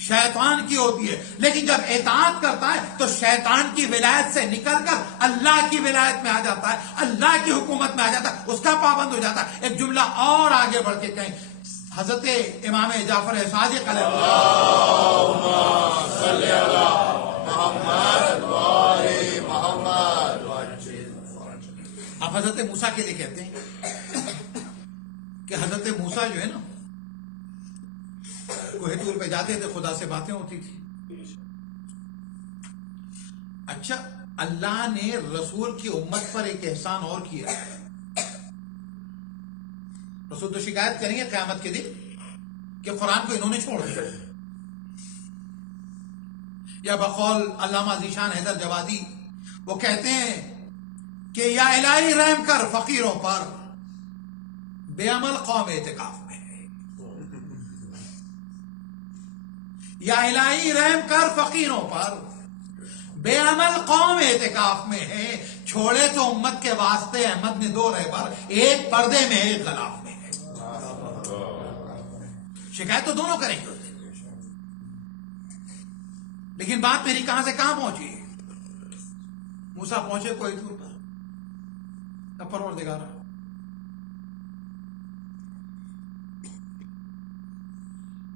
شیطان کی ہوتی ہے. لیکن جب اطاعت کرتا ہے تو شیطان کی ولایت سے نکل کر اللہ کی ولایت میں آ جاتا ہے، اللہ کی حکومت میں آ جاتا ہے، اس کا پابند ہو جاتا ہے. ایک جملہ اور آگے بڑھ کے کہیں، حضرت امام جعفر صادق علیہ آپ حضرت موسیٰ کے لیے کہتے ہیں کہ حضرت موسیٰ جو ہے نا کوہ طور پہ جاتے تھے، خدا سے باتیں ہوتی تھی. اچھا اللہ نے رسول کی امت پر ایک احسان اور کیا. رسول تو شکایت کریں گے قیامت کے دن کہ قرآن کو انہوں نے چھوڑ دیا. یا بقول علامہ ذیشان حیدر جوادی وہ کہتے ہیں کہ یا الہی رحم کر فقیروں پر، بے عمل قوم اعتکاف میں ہے. یا الہی رحم کر فقیروں پر، بے عمل قوم اعتکاف میں ہے. چھوڑے تو امت کے واسطے احمد نے دو رہبر، ایک پردے میں ایک غلاف میں ہے. شکایت تو دونوں کریں گے لیکن بات میری کہاں سے کہاں پہنچی؟ موسیٰ پہنچے کوہ طور پر. اب پروردگار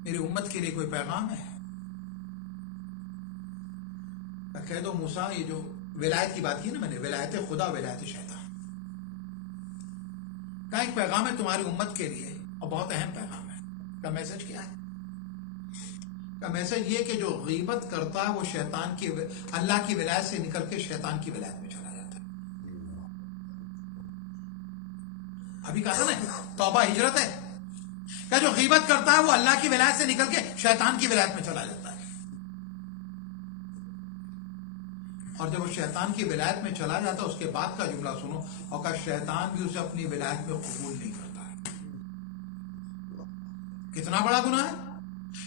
میری امت کے لیے کوئی پیغام ہے؟ کہہ دو موسیٰ یہ جو ولایت کی بات کی نا میں نے، ولایت خدا ولایت شیطان کا ایک پیغام ہے تمہاری امت کے لیے اور بہت اہم پیغام ہے. کا میسج کیا ہے؟ کا میسج یہ کہ جو غیبت کرتا ہے وہ شیطان کی اللہ کی ولایت سے نکل کے شیطان کی ولایت میں چلا جاتا ہے. ابھی کہا تھا نا توبہ ہجرت ہے. کہ جو غیبت کرتا ہے وہ اللہ کی ولایت سے نکل کے شیطان کی ولایت میں چلا جاتا ہے. اور جب وہ شیطان کی ولایت میں چلا جاتا ہے اس کے بعد کا جملہ سنو، اور کہ شیطان بھی اسے اپنی ولایت میں قبول نہیں کرتا ہے. کتنا بڑا گناہ ہے؟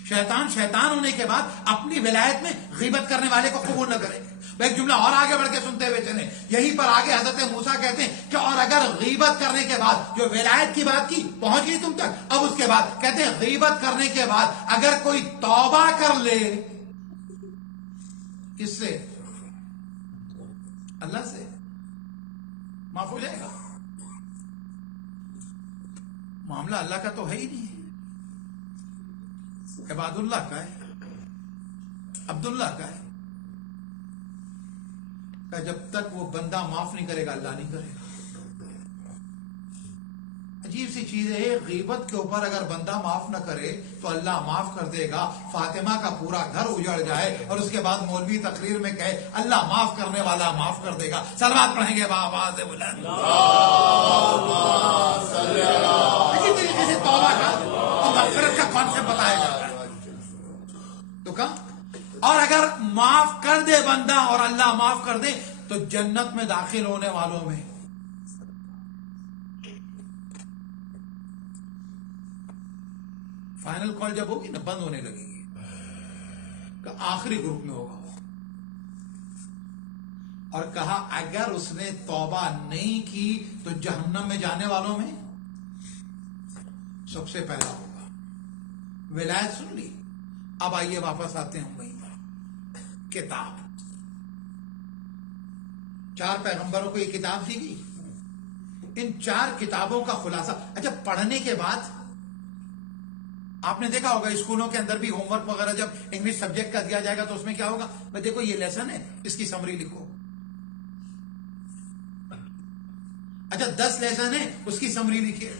شیطان ہونے کے بعد اپنی ولایت میں غیبت کرنے والے کو قبول نہ کرے. ایک جملہ اور آگے بڑھ کے سنتے ہوئے چلیں. یہیں پر آگے حضرت موسیٰ کہتے ہیں کہ اور اگر غیبت کرنے کے بعد جو ولایت کی بات کی پہنچ گئی تم تک، اب اس کے بعد کہتے ہیں غیبت کرنے کے بعد اگر کوئی توبہ کر لے، کس سے؟ اللہ سے، معاف ہو جائے گا. معاملہ اللہ کا تو ہے ہی نہیں، عباد اللہ کا ہے، عبداللہ کا ہے. کہ جب تک وہ بندہ معاف نہیں کرے گا اللہ نہیں کرے گا. عجیب سی چیز ہے، غیبت کے اوپر اگر بندہ معاف نہ کرے تو اللہ معاف کر دے گا. فاطمہ کا پورا گھر اجڑ جائے اور اس کے بعد مولوی تقریر میں کہے اللہ معاف کرنے والا معاف کر دے گا. صلوات پڑھیں گے بآواز بلند. اسی طریقے سے توبہ کا اور مغفرت کا کانسیپٹ بتایا جاتا ہے. بندہ اور اللہ معاف کر دے تو جنت میں داخل ہونے والوں میں فائنل کال جب ہوگی نا بند ہونے لگے گی کہ آخری گروپ میں ہوگا وہ. اور کہا اگر اس نے توبہ نہیں کی تو جہنم میں جانے والوں میں سب سے پہلا ہوگا. ولایت سن لی. اب آئیے واپس آتے ہیں وہیں پر. کتاب 4 پیغمبروں کو یہ کتاب دی گئی. ان 4 کتابوں کا خلاصہ اچھا پڑھنے کے بعد آپ نے دیکھا ہوگا اسکولوں کے اندر بھی ہوم ورک وغیرہ جب انگلش سبجیکٹ کا دیا جائے گا تو اس میں کیا ہوگا, بھائی دیکھو یہ لیسن ہے اس کی سمری لکھو. اچھا 10 لیسن ہے اس کی سمری لکھیے.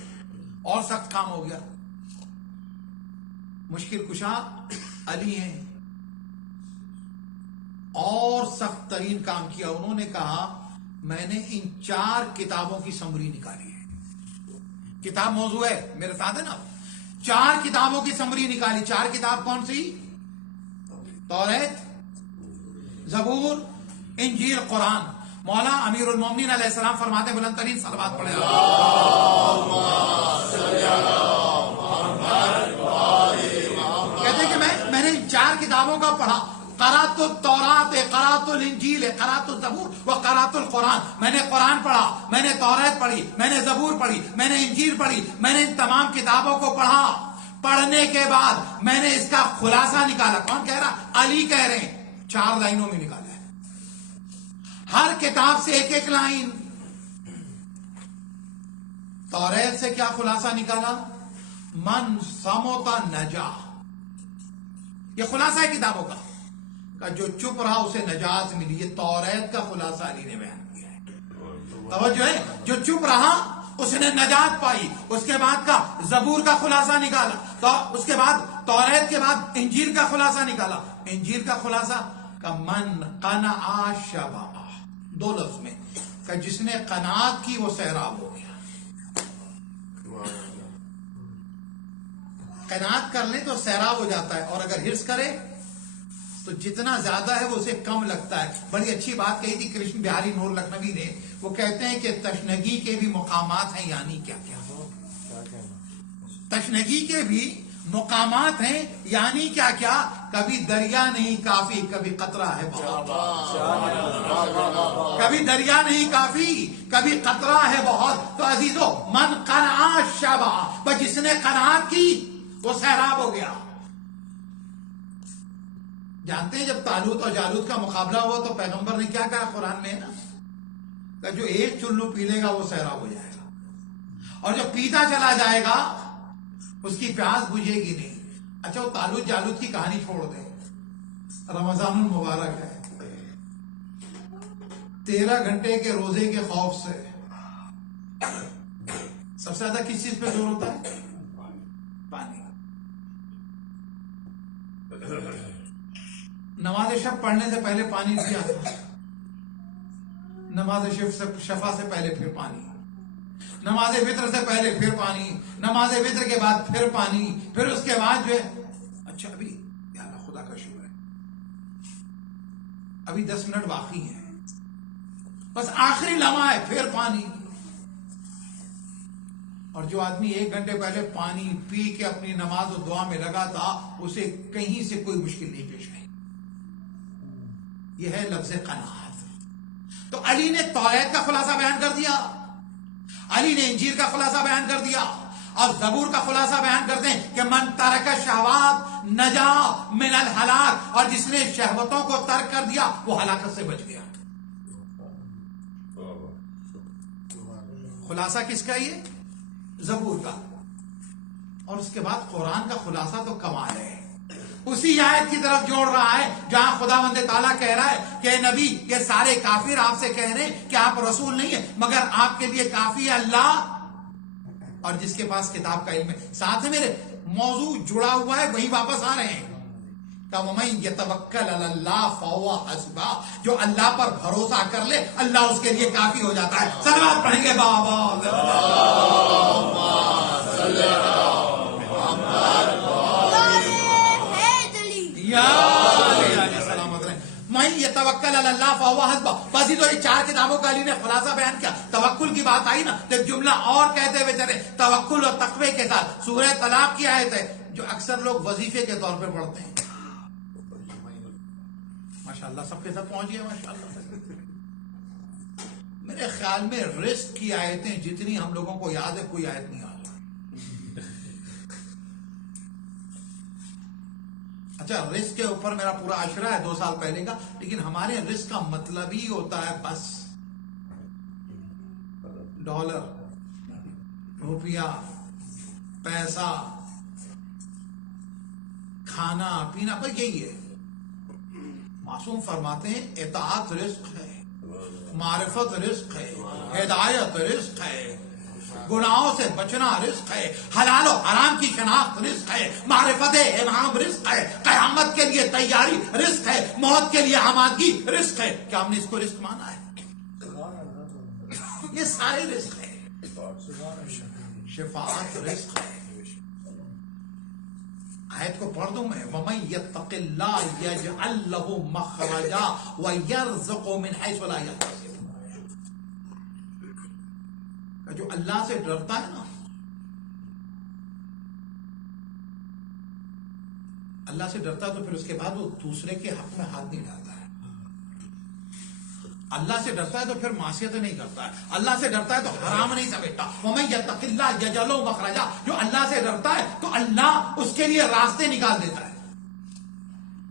اور سخت کام ہو گیا. مشکل کشا علی ہیں اور سخت ترین کام کیا. انہوں نے کہا میں نے ان 4 کتابوں کی سمری نکالی ہے. کتاب موضوع ہے میرے ساتھ ہے نا. 4 کتابوں کی سمری نکالی. 4 کتاب کون سی؟ توریت, زبور, انجیل, قرآن. مولا امیر المومنین علیہ السلام فرماتے ہیں بلند ترین صلوات پڑھیں کہتے ہیں کہ میں نے 4 کتابوں کا پڑھا. قرأت التوراۃ, قرأت الانجیل, قرأت الزبور و قرأت القرآن. میں نے قرآن پڑھا, میں نے توریت پڑھی, میں نے زبور پڑھی, میں نے انجیل پڑھی. میں نے ان تمام کتابوں کو پڑھا. پڑھنے کے بعد میں نے اس کا خلاصہ نکالا. کون کہہ رہا؟ علی کہہ رہے ہیں. 4 لائنوں میں نکالا ہے. ہر کتاب سے ایک لائن. توریت سے کیا خلاصہ نکالا؟ من سموتا نجا. یہ خلاصہ ہے کتابوں کا کہ جو چپ رہا اسے نجات ملی. یہ توریت کا خلاصہ علی نے بیان کیا ہے. توجہ ہے, جو چپ رہا اس نے نجات پائی. اس کے بعد کا زبور کا خلاصہ نکالا. تو اس کے بعد توریت کے بعد انجیل کا خلاصہ نکالا. انجیل کا خلاصہ کہ من قنع شبع. 2 لفظ میں کہ جس نے قناعت کی وہ سیراب ہو گیا. قناعت کر لے تو سیراب ہو جاتا ہے, اور اگر حرص کرے تو جتنا زیادہ ہے وہ اسے کم لگتا ہے. بڑی اچھی بات کہی تھی کرشن بہاری نور لکھنوی نے. وہ کہتے ہیں کہ تشنگی کے بھی مقامات ہیں, یعنی کیا کیا تشنگی کے بھی مقامات ہیں, یعنی کیا کیا. کبھی دریا نہیں کافی, کبھی قطرہ ہے بہت. کبھی دریا نہیں کافی, کبھی قطرہ ہے بہت. تو عزیزو من قنع شبع, بس جس نے قناعت کی وہ سیراب ہو گیا. جانتے ہیں جب طالوت اور جالوت کا مقابلہ ہوا تو پیغمبر نے کیا کہا قرآن میں ہے نا, کہ جو ایک چلو پی لے گا وہ سیراب ہو جائے گا, اور جو پیتا چلا جائے گا اس کی پیاس بجھے گی نہیں. اچھا وہ طالوت جالوت کی کہانی چھوڑ دیں. رمضان المبارک ہے, 13 گھنٹے کے روزے کے خوف سے سب سے زیادہ کس چیز پہ زور ہوتا ہے؟ پانی. نماز شب پڑھنے سے پہلے پانی پیا تھا, نماز شفا سے پہلے پھر پانی, نماز وطر سے پہلے پھر پانی, نماز وطر کے بعد پھر پانی, پھر اس کے بعد جو ہے اچھا ابھی یا اللہ خدا کا شکر ہے ابھی 10 منٹ باقی ہیں, بس آخری لمحہ ہے, پھر پانی. اور جو آدمی 1 گھنٹے پہلے پانی پی کے اپنی نماز و دعا میں لگا تھا اسے کہیں سے کوئی مشکل نہیں پیش آئی. یہ ہے لفظ قناعت. تو علی نے توریت کا خلاصہ بیان کر دیا, علی نے انجیل کا خلاصہ بیان کر دیا, اور زبور کا خلاصہ بیان کرتے ہیں کہ من ترک شہوات نجا من الہلاک, اور جس نے شہوتوں کو ترک کر دیا وہ ہلاکت سے بچ گیا. خلاصہ کس کا؟ یہ زبور کا. اور اس کے بعد قرآن کا خلاصہ تو کمال ہے. اسی آیت کی طرف جوڑ رہا ہے جہاں خداوند تعالیٰ کہہ رہا ہے کہ نبی یہ سارے کافر آپ سے کہہ رہے ہیں کہ آپ رسول نہیں ہیں مگر آپ کے لیے کافی ہے اللہ اور جس کے پاس کتاب کا علم ہے. ساتھ میرے موضوع جڑا ہوا ہے, وہیں واپس آ رہے ہیں کہ وَمَن يَتَوَكَّلْ عَلَى اللَّهِ فَهُوَ حَسْبُهُ, جو اللہ پر بھروسہ کر لے اللہ اس کے لیے کافی ہو جاتا ہے. صلوات پڑھیں گے بابا سلامت رہے. من يتوکل توکل علی اللہ فہو حسبہ. بس یہ تو یہ 4 کتابوں کا علی نے خلاصہ بیان کیا. توکل کی بات آئی نا تو ایک جملہ اور کہتے ہوئے چلے توکل اور تقوی کے ساتھ. سورہ طلاق کی آیت ہے جو اکثر لوگ وظیفے کے طور پہ پڑھتے ہیں. ماشاءاللہ سب کے سب پہنچ گیا ماشاءاللہ. میرے خیال میں رزق کی آیتیں جتنی ہم لوگوں کو یاد ہے کوئی آیت نہیں آ رہی. اچھا رزق کے اوپر میرا پورا عشرہ ہے 2 سال پہلے کا, لیکن ہمارے رزق کا مطلب ہی ہوتا ہے بس ڈالر, روپیہ, پیسہ, کھانا پینا, بس یہی ہے. معصوم فرماتے ہیں اطاعت رزق ہے, معرفت رزق ہے, ہدایت رزق ہے, گناہوں سے بچنا رزق ہے, حلال و حرام کی شناخت رزق ہے, معرفت امام رزق ہے, قیامت کے لیے تیاری رزق ہے, موت کے لیے آمادگی رزق ہے. کیا ہم نے اس کو رزق مانا ہے؟ یہ سارے رزق ہے. شفاعت رزق ہے. آیت کو پڑھ دوں میں, وَمَن يَتَّقِ اللَّهَ يَجْعَل لَّهُ مَخْرَجًا وَيَرْزُقْهُ مِنْ حَيْثُ لَا يَحْتَسِبُ. جو اللہ سے ڈرتا ہے نا, اللہ سے ڈرتا ہے تو پھر اس کے بعد وہ دوسرے کے حق میں ہاتھ نہیں ڈالتا ہے. اللہ سے ڈرتا ہے تو پھر معصیت نہیں کرتا ہے. اللہ سے ڈرتا ہے تو حرام نہیں سمیٹتا. وَمَن يَتَّقِ اللَّهَ يَجْعَل لَّهُ مَخْرَجًا. جو اللہ سے ڈرتا ہے تو اللہ اس کے لیے راستے نکال دیتا ہے.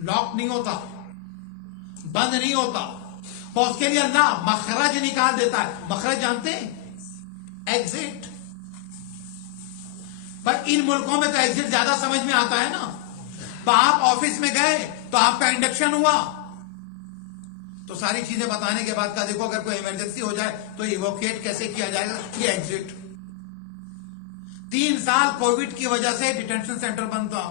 لاک نہیں ہوتا, بند نہیں ہوتا, اور اس کے لیے اللہ مخرج نکال دیتا ہے. مخرج جانتے ہیں؟ ایگزٹ. پر ان ملکوں میں تو ایگزٹ زیادہ سمجھ میں آتا ہے نا. آپ آفس میں گئے تو آپ کا انڈکشن ہوا تو ساری چیزیں بتانے کے بعد کہا دیکھو اگر کوئی ایمرجنسی ہو جائے تو ایووکیٹ کیسے کیا جائے گا, یہ ایگزٹ. 3 سال کووڈ کی وجہ سے ڈیٹینشن سینٹر بند تھا.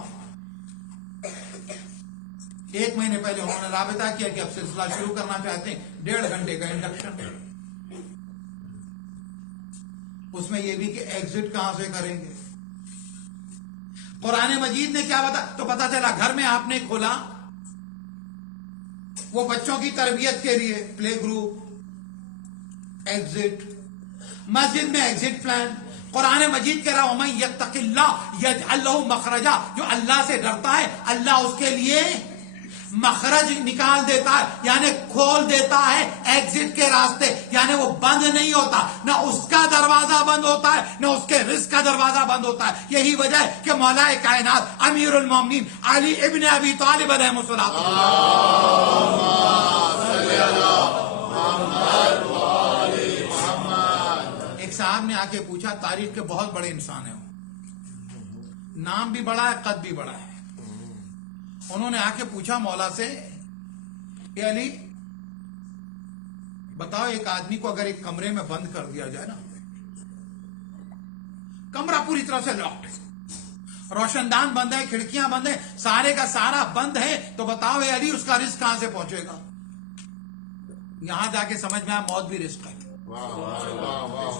1 مہینے پہلے انہوں نے رابطہ کیا کہ اب سلسلہ شروع کرنا چاہتے ہیں. 1.5 گھنٹے کا انڈکشن. اس میں یہ بھی کہ ایگزٹ کہاں سے کریں گے. قرآن مجید نے کیا بتا تو پتا چلا گھر میں آپ نے کھولا وہ بچوں کی تربیت کے لیے پلے گروپ, ایگزٹ. مسجد میں ایگزٹ پلان. قرآن مجید کہہ رہا وَمَن يَتَّقِ اللَّهَ يَجْعَل لَّهُ مَخْرَجًا. جو اللہ سے ڈرتا ہے اللہ اس کے لیے مخرج نکال دیتا ہے, یعنی کھول دیتا ہے ایگزٹ کے راستے. یعنی وہ بند نہیں ہوتا, نہ اس کا دروازہ بند ہوتا ہے نہ اس کے رزق کا دروازہ بند ہوتا ہے. یہی وجہ ہے کہ مولا کائنات امیر المومنین علی ابن ابی طالب علیہ السلام ایک صاحب نے آ کے پوچھا, تاریخ کے بہت بڑے انسان ہیں, نام بھی بڑا ہے, قد بھی بڑا ہے. انہوں نے آ کے پوچھا مولا سے, اے علی بتاؤ ایک آدمی کو اگر ایک کمرے میں بند کر دیا جائے نا, کمرہ پوری طرح سے لاکڈ ہے, روشن دان بند ہے, کھڑکیاں بند ہیں, سارے کا سارا بند ہے, تو بتاؤ اے علی اس کا رزق کہاں سے پہنچے گا. یہاں جا کے سمجھ میں آیا موت بھی رزق ہے.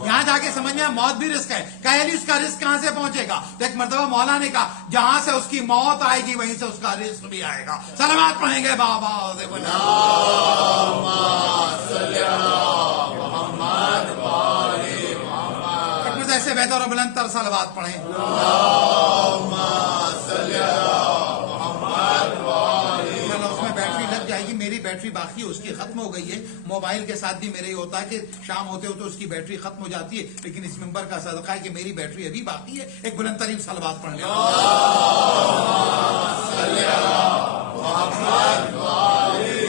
یہاں جا کے سمجھ میں موت بھی رزق ہے. کہ علی اس کا رزق کہاں سے پہنچے گا. تو ایک مرتبہ مولا نے کہا جہاں سے اس کی موت آئے گی وہیں سے اس کا رزق بھی آئے گا. سلامات پڑھیں گے بابا. ایسے بہتر اور بلند تر صلوات پڑھیں. اس میں بیٹری لگ جائے گی, میری بیٹری باقی ہے, اس کی ختم ہو گئی ہے. موبائل کے ساتھ بھی میرے یہ ہوتا ہے کہ شام ہوتے ہوتے اس کی بیٹری ختم ہو جاتی ہے, لیکن اس ممبر کا صدقہ ہے کہ میری بیٹری ابھی باقی ہے. ایک بلند ترین صلوات پڑھ لیں.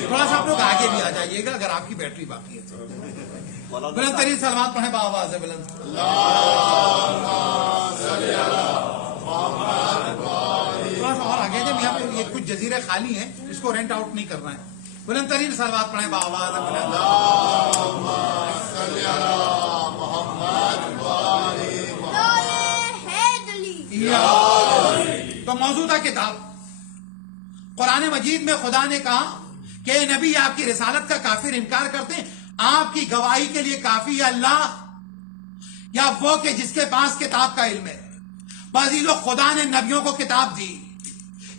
تھوڑا سا آپ لوگ آگے بھی آ جائیے گا اگر آپ کی بیٹری باقی ہے تو. بلند ترین صلوات پڑھیں بآواز بلند. تھوڑا سا اور آگے جب یہاں پہ یہ کچھ جزیرے خالی ہیں, اس کو رینٹ آؤٹ نہیں کرنا ہے. بلند ترین صلوات پڑھیں بآواز بلند. تو موجودہ کتاب قرآن مجید میں خدا نے کہا کہ اے نبی آپ کی رسالت کا کافر انکار کرتے ہیں, آپ کی گواہی کے لیے کافی ہے اللہ یا وہ کہ جس کے پاس کتاب کا علم ہے. بعضیوں خدا نے نبیوں کو کتاب دی,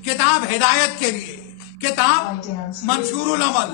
کتاب ہدایت کے لیے, کتاب منشور العمل,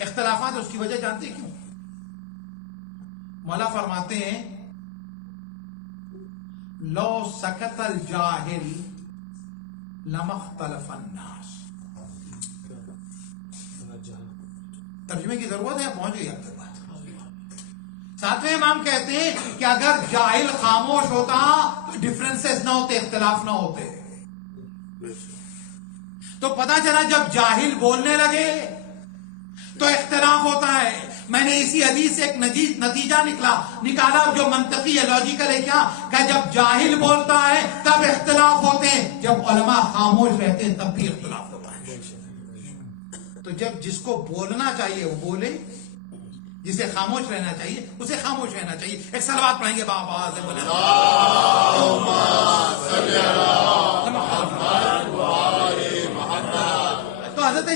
اختلافات، اس کی وجہ جانتے ہیں کیوں؟ مولا فرماتے ہیں لو سکت الجاہل لما اختلف الناس. ترجمے کی ضرورت ہے، پہنچ گئی آپ تک بات. ساتویں امام کہتے ہیں کہ اگر جاہل خاموش ہوتا تو ڈفرینسز نہ ہوتے، اختلاف نہ ہوتے. تو پتا چلا جب جاہل بولنے لگے تو اختلاف ہوتا ہے. میں نے اسی حدیث سے ایک نتیجہ نکالا جو منطقی ہے، لاجیکل ہے. کیا کہ جب جاہل بولتا ہے تب اختلاف ہوتے ہیں، جب علماء خاموش رہتے ہیں تب بھی اختلاف ہوتا ہے. تو جب جس کو بولنا چاہیے وہ بولے، جسے خاموش رہنا چاہیے اسے خاموش رہنا چاہیے. ایک صلوات پڑھیں گے بابا. تو حضرت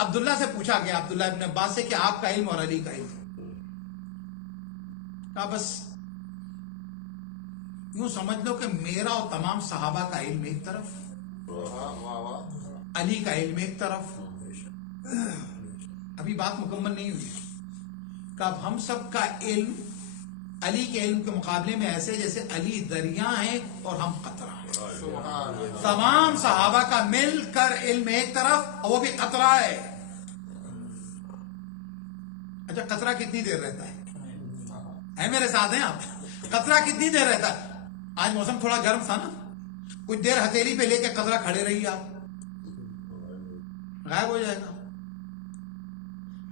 عبداللہ سے پوچھا گیا، عبداللہ ابن عباس سے، کہ آپ کا علم اور علی کا علم. کہا بس یوں سمجھ لو کہ میرا اور تمام صحابہ کا علم ایک طرف، علی کا علم ایک طرف. ابھی بات مکمل نہیں ہوئی. کہ اب ہم سب کا علم علی کے علم کے مقابلے میں ایسے جیسے علی دریا ہیں اور ہم قطرہ ہیں. تمام صحابہ کا مل کر علم ایک طرف اور وہ بھی قطرہ ہے. اچھا قطرہ کتنی دیر رہتا ہے میرے ساتھ ہیں آپ؟ قطرہ کتنی دیر رہتا ہے؟ آج موسم تھوڑا گرم تھا نا، کچھ دیر ہتھیلی پہ لے کے قطرہ کھڑے رہیے، آپ غائب ہو جائے گا.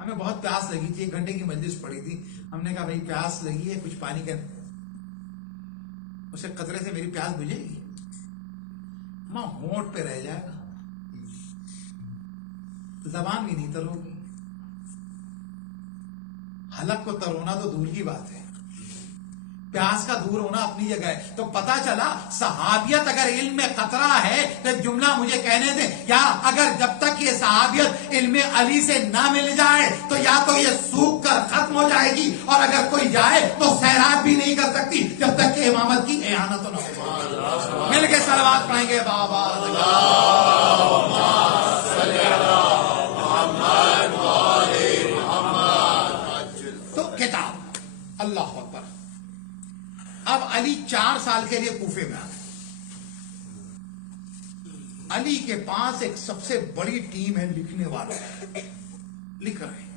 ہمیں بہت پیاس لگی تھی، 1 گھنٹے کی مجلس پڑی تھی. ہم نے کہا بھائی پیاس لگی ہے، کچھ پانی کا، اسے قطرے سے میری پیاس بجھے گی؟ ماں ہونٹ پہ رہ جائے گا، زبان بھی نہیں تروگی. حلق کو ترونا تو دور کی بات ہے، پیاس کا دور ہونا اپنی جگہ ہے. تو پتا چلا صحابیت اگر علم میں قطرہ ہے تو جملہ مجھے کہنے دیں، یا اگر جب تک یہ صحابیت علم علی سے نہ مل جائے تو یا تو یہ سوکھ کر ختم ہو جائے گی، اور اگر کوئی جائے تو سیراب بھی نہیں کر سکتی جب تک کہ امامت کی اعانت نہ ہو. مل کے صلوات پڑھیں گے بابا. تو کتاب اللہ اکبر. اب علی 4 سال کے لیے کوفے میں آ گئے. علی کے پاس ایک سب سے بڑی ٹیم ہے لکھنے والوں، لکھ رہے ہیں.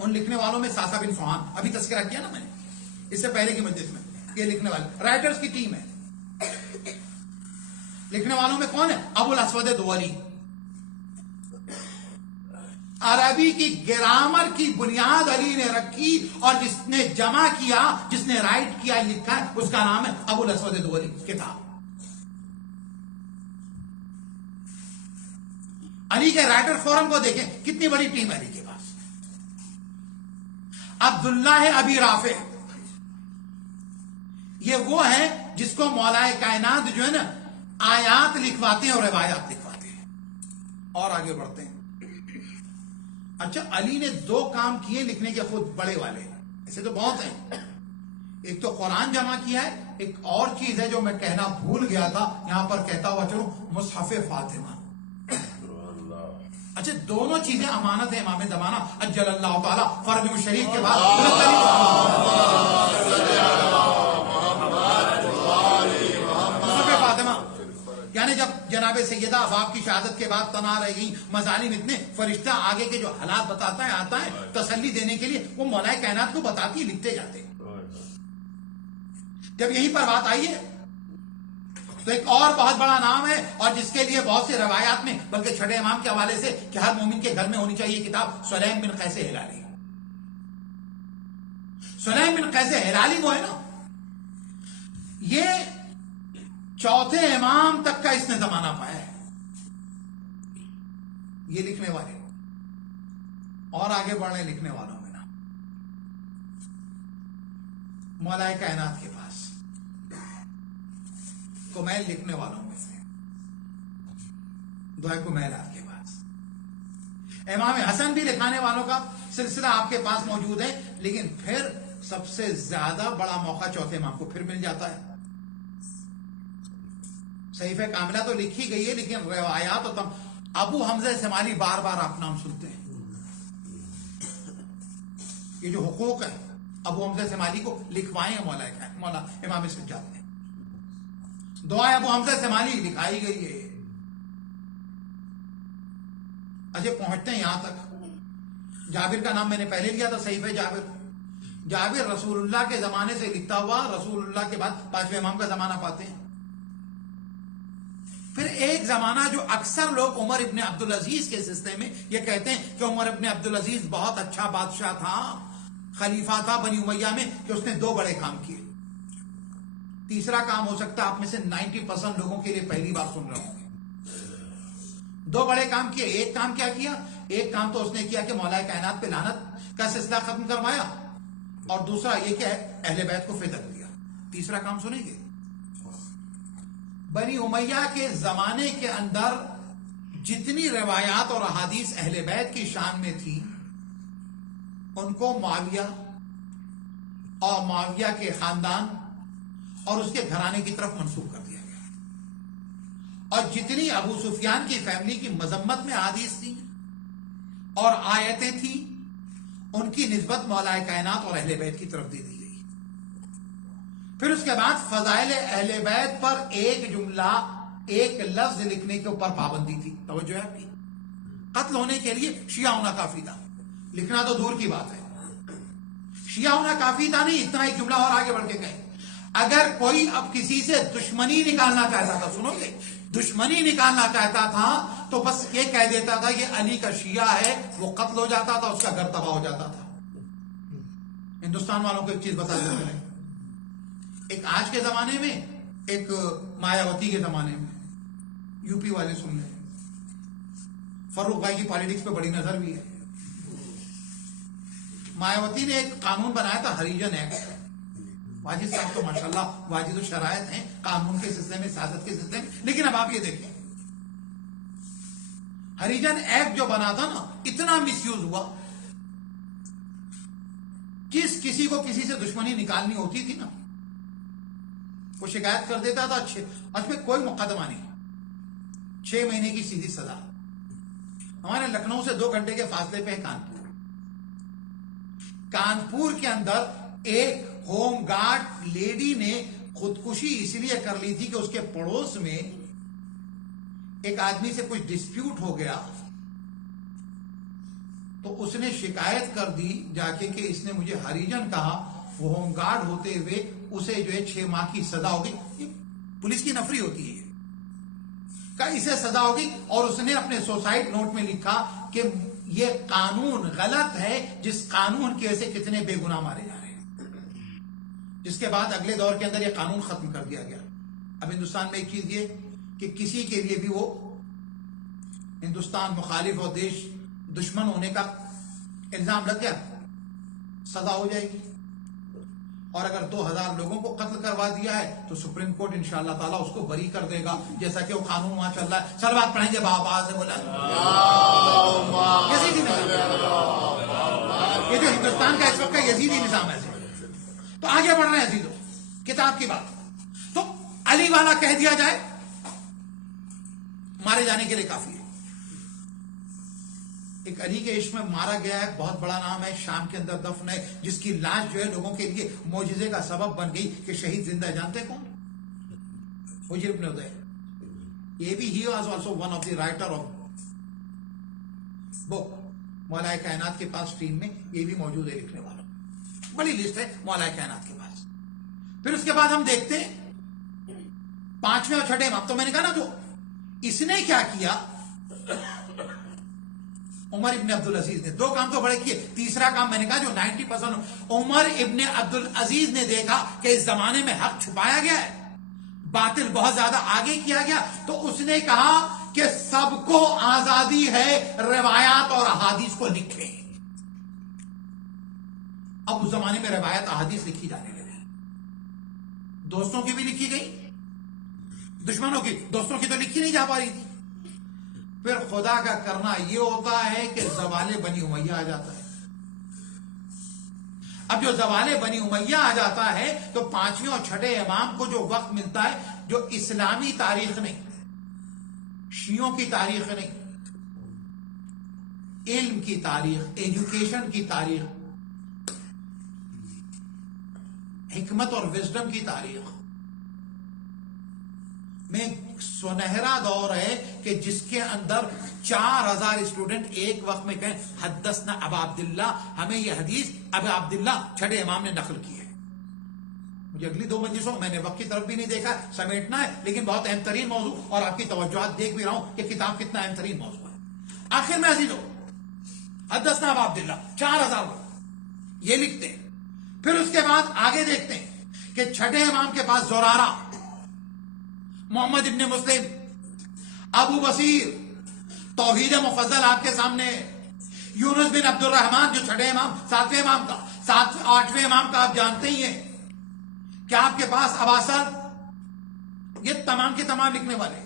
ان لکھنے والوں میں ساسا بن سوہان، ابھی تذکرہ کیا نا میں نے اس سے پہلے کی مجلس میں، یہ لکھنے والے رائٹرز کی ٹیم ہے. لکھنے والوں میں کون ہے؟ ابو الاسود دولی. عربی کی گرامر کی بنیاد علی نے رکھی، اور جس نے جمع کیا، جس نے رائٹ کیا، لکھا ہے، اس کا نام ہے ابو الاسود دولی. کتاب علی کے رائٹر فورم کو دیکھیں، کتنی بڑی ٹیم ہے علی کے پاس. عبداللہ ابی رافع، یہ وہ ہے جس کو مولا کائنات جو ہے نا آیات لکھواتے ہیں اور روایات لکھواتے ہیں. اور آگے بڑھتے ہیں. اچھا علی نے 2 کام کیے لکھنے کے خود بڑے والے، ایسے تو بہت ہیں. ایک تو قرآن جمع کیا ہے، ایک اور چیز ہے جو میں کہنا بھول گیا تھا، یہاں پر کہتا ہوا چلو، مصحف فاطمہ. اچھا دونوں چیزیں امانت ہے امام زمانہ اجل اللہ تعالی فرج شریف کے بعد. مصحف فاطمہ یعنی جب جناب سیدہ اباب کی شہادت کے بعد تنا رہ گئی، مظالم اتنے، فرشتہ آگے کے جو حالات بتاتا ہے آتا ہے تسلی دینے کے لیے، وہ مولا کائنات کو بتاتی ہے، لکھتے جاتے ہیں. جب یہیں پر بات آئی ہے تو ایک اور بہت بڑا نام ہے، اور جس کے لیے بہت سے روایات میں، بلکہ چھٹے امام کے حوالے سے کہ ہر مومن کے گھر میں ہونی چاہیے کتاب، سلیم بن قیس ہلالی. سلیم بن قیس ہلالی وہ ہے نا، یہ 4تھے امام تک کا اس نے زمانہ پایا ہے، یہ لکھنے والے. اور آگے بڑھنے لکھنے والوں میں نا مولا کائنات کے پاس کمیل لکھنے والوں میں سے دعائے کمیل آپ کے پاس. امام حسن بھی لکھانے والوں کا سلسلہ آپ کے پاس موجود ہے، لیکن پھر سب سے زیادہ بڑا موقع 4تھے امام کو پھر مل جاتا ہے. صحیفہ کاملہ تو لکھی گئی ہے، لیکن روایات ابو حمزہ سمالی بار بار آپ نام سنتے ہیں. یہ جو حقوق ہے ابو حمزہ سمالی کو لکھوائے ہیں مولا امام سجاد نے. دعائیں ابو حمزہ سمالی لکھائی گئی ہے. اجے پہنچتے ہیں یہاں تک. جابر کا نام میں نے پہلے لیا تھا, صحیفہ جابر. جابر رسول اللہ کے زمانے سے لکھتا ہوا رسول اللہ کے بعد پانچویں امام کا زمانہ پاتے ہیں. پھر ایک زمانہ جو اکثر لوگ عمر ابن عبدالعزیز کے سلسلے میں یہ کہتے ہیں کہ عمر ابن عبدالعزیز بہت اچھا بادشاہ تھا, خلیفہ تھا بنی امیہ میں, کہ اس نے 2 بڑے کام کیے. تیسرا کام ہو سکتا ہے آپ میں سے 90% لوگوں کے لیے پہلی بار سن رہے ہوں گے. 2 بڑے کام کیے. ایک کام کیا کیا؟ ایک کام تو اس نے کیا کہ مولا کائنات پہ لعنت کا سلسلہ ختم کروایا, اور دوسرا یہ کہ اہل بیت کو فدیہ دیا. تیسرا کام سنیں گے. بنی امیہ کے زمانے کے اندر جتنی روایات اور احادیث اہل بیت کی شان میں تھی ان کو معاویہ اور معاویہ کے خاندان اور اس کے گھرانے کی طرف منسوب کر دیا گیا. اور جتنی ابو سفیان کی فیملی کی مذمت میں احادیث تھی اور آیتیں تھیں ان کی نسبت مولا کائنات اور اہل بیت کی طرف دے دی گئی. پھر اس کے بعد فضائل اہل بیت پر ایک جملہ ایک لفظ لکھنے کے اوپر پابندی تھی. توجہ ہے آپ کی. قتل ہونے کے لیے شیعہ ہونا کافی تھا. لکھنا تو دور کی بات ہے. شیعہ ہونا کافی تھا نہیں, اتنا ایک جملہ اور آگے بڑھ کے کہیں. اگر کوئی اب کسی سے دشمنی نکالنا چاہتا تھا, سنو گے, دشمنی نکالنا چاہتا تھا تو بس یہ کہہ دیتا تھا یہ علی کا شیعہ ہے, وہ قتل ہو جاتا تھا, اس کا گھر تباہ ہو جاتا تھا. ہندوستان والوں کو ایک چیز بتا دیتے ہیں, ایک آج کے زمانے میں, ایک مایاوتی کے زمانے میں. یو پی والے سن لیں, فاروق بھائی کی پالیٹکس پہ بڑی نظر بھی ہے. مایاوتی نے ایک قانون بنایا تھا ہریجن ایکٹ. واجد صاحب تو ماشاءاللہ واجد الشرائط ہیں قانون کے سلسلے میں, سیاست کے سلسلے میں. لیکن اب آپ یہ دیکھیں, ہریجن ایکٹ جو بنا تھا نا, اتنا مس یوز ہوا. کسی کو کسی سے دشمنی نکالنی ہوتی تھی نا, وہ شکایت کر دیتا تھا. اس میں کوئی مقدمہ نہیں, 6 مہینے کی سیدھی سزا. ہمارے لکھنؤ سے 2 گھنٹے کے فاصلے پہ ہے کانپور. کانپور کے اندر ایک ہوم گارڈ لیڈی نے خودکشی اس لیے کر لی تھی کہ اس کے پڑوس میں ایک آدمی سے کچھ ڈسپیوٹ ہو گیا, تو اس نے شکایت کر دی جا کے کہ اس نے مجھے ہریجن کہا. وہ ہوم گارڈ ہوتے ہوئے اسے جو ہے 6 ماہ کی سزا ہوگی. یہ پولیس کی نفری ہوتی ہے, کہ اسے سزا ہوگی. اور اس نے اپنے سوسائٹ نوٹ میں لکھا کہ یہ قانون غلط ہے, جس قانون کی وجہ سے کتنے بے گناہ مارے جا رہے ہیں. جس کے بعد اگلے دور کے اندر یہ قانون ختم کر دیا گیا. اب ہندوستان میں ایک چیز یہ کہ کسی کے لیے بھی وہ ہندوستان مخالف اور دیش دشمن ہونے کا الزام لگ گیا, سزا ہو جائے گی. اور اگر 2000 لوگوں کو قتل کروا دیا ہے تو سپریم کورٹ انشاءاللہ تعالیٰ اس کو بری کر دے گا, جیسا کہ وہ قانون وہاں چل رہا ہے. صلوات پڑھیں گے بابا سے بولا. یزیدی نظام, یہ جو ہندوستان کا اس وقت کا یزیدی نظام ہے. تو آگے بڑھ رہے ہیں عزیزو, کتاب کی بات. تو علی والا کہہ دیا جائے, مارے جانے کے لیے کافی ہے. ایک علی کے عشق میں مارا گیا ہے, بہت بڑا نام ہے, شام کے اندر دفن ہے, جس کی لاش جو ہے لوگوں کے لیے معجزے کا سبب بن گئی کہ شہید زندہ ہے. جانتے کون؟ حجر ابن ادیر. یہ بھی he was also one of the writer of book. مولا کائنات کے پاس ٹیم میں یہ بھی موجود ہے, لکھنے والا بڑی لسٹ ہے مولا کائنات کے پاس. پھر اس کے بعد ہم دیکھتے ہیں 5ویں اور 6ٹھے امام. تو میں نے کہا نا جو اس نے کیا کیا, عمر ابن عبدالعزیز نے 2 کام تو بڑے کیے. تیسرا کام میں نے کہا جو 90% عمر ابن عبدالعزیز نے دیکھا کہ اس زمانے میں حق چھپایا گیا ہے, باطل بہت زیادہ آگے کیا گیا, تو اس نے کہا کہ سب کو آزادی ہے روایات اور احادیث کو لکھیں. اب اس زمانے میں روایت احادیث لکھی جانے لگی. دوستوں کی بھی لکھی گئی, دشمنوں کی, دوستوں کی تو لکھی نہیں جا پا رہی تھی. پھر خدا کا کرنا یہ ہوتا ہے کہ زوال بنی امیہ آ جاتا ہے. اب جو زوال بنی امیہ آ جاتا ہے تو 5ویں اور 6ٹھے امام کو جو وقت ملتا ہے, جو اسلامی تاریخ نہیں, شیعوں کی تاریخ نہیں, علم کی تاریخ، ایجوکیشن کی تاریخ، حکمت اور وزڈم کی تاریخ میں سنہرا دور ہے کہ جس کے اندر 4000 اسٹوڈنٹ ایک وقت میں کہیں حدثنا ابا عبداللہ، ہمیں یہ حدیث ابا عبداللہ چھٹے امام نے نقل کی ہے. مجھے اگلی 2 مجلسوں میں نے وقت کی طرف بھی نہیں دیکھا، سمیٹنا ہے، لیکن بہت اہم ترین موضوع اور آپ کی توجہات دیکھ بھی رہا ہوں کہ کتاب کتنا اہم ترین موضوع ہے. آخر میں عزیزوں حدثنا ابا عبداللہ 4000 لوگ یہ لکھتے ہیں. پھر اس کے بعد آگے دیکھتے ہیں کہ چھٹے امام کے پاس زرارہ، محمد ابن مسلم، ابو بصیر، توحید مفضل آپ کے سامنے، یونس بن عبد الرحمن جو چھٹے امام 7ویں امام کا 8ویں امام کا آپ جانتے ہی ہیں. کیا آپ کے پاس اباسر، یہ تمام کے تمام لکھنے والے.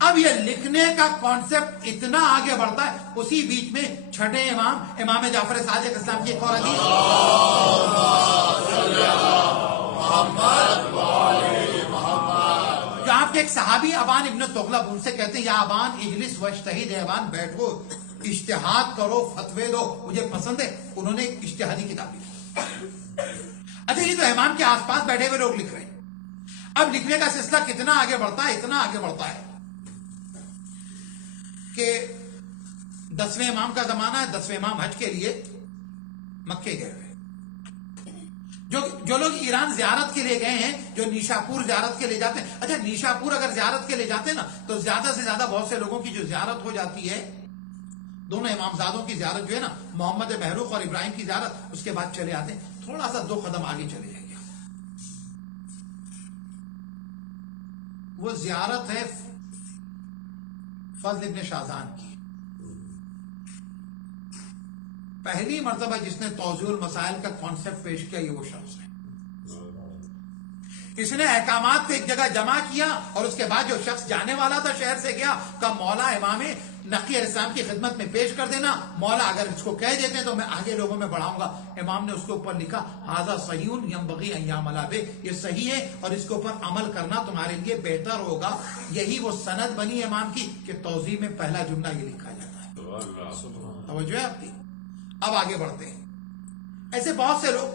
اب یہ لکھنے کا کانسیپٹ اتنا آگے بڑھتا ہے، اسی بیچ میں چھٹے امام جعفر صادق اسلام کی ایک اور حدیث، جو آپ کے ایک صحابی ابان ابن تغلب ان سے کہتے ہیں یا ابان اجلس واشتہد، ہے ابان بیٹھو اجتہاد کرو فتوے دو مجھے پسند ہے. انہوں نے ایک اجتہادی کتاب لکھی. اچھا یہ تو امام کے آس پاس بیٹھے ہوئے لوگ لکھ رہے ہیں. اب لکھنے کا سلسلہ کتنا آگے بڑھتا ہے، اتنا آگے بڑھتا ہے کہ 10ویں امام کا زمانہ ہے. 10ویں امام حج کے لیے مکے گئے ہوئے. جو لوگ ایران زیارت کے لیے گئے ہیں، جو نیشاپور زیارت کے لیے جاتے ہیں، اچھا نیشاپور اگر زیارت کے لیے جاتے ہیں نا تو زیادہ سے زیادہ بہت سے لوگوں کی جو زیارت ہو جاتی ہے، دونوں امامزادوں کی زیارت جو ہے نا، محمد محروق اور ابراہیم کی زیارت، اس کے بعد چلے آتے ہیں. تھوڑا سا 2 قدم آگے چلے جائیں گے. وہ زیارت ہے فضل ابن شاذان کی. پہلی مرتبہ جس نے توضیح المسائل کا کانسیپٹ پیش کیا یہ وہ شخص ہے. اس نے احکامات کو ایک جگہ جمع کیا اور اس کے بعد جو شخص جانے والا تھا شہر سے گیا، کہا مولا امام نقی علیہ السلام کی خدمت میں پیش کر دینا. مولا اگر اس کو کہہ دیتے ہیں تو میں آگے لوگوں میں بڑھاؤں گا. امام نے اس کے اوپر لکھا ھذا صحیح ینبغی ان یعمل بہ، یہ صحیح ہے اور اس کے اوپر عمل کرنا تمہارے لیے بہتر ہوگا. یہی وہ سند بنی امام کی کہ توضیح میں پہلا جملہ یہ لکھا جاتا ہے. توجہ ہے آپ کی. اب آگے بڑھتے ہیں. ایسے بہت سے لوگ،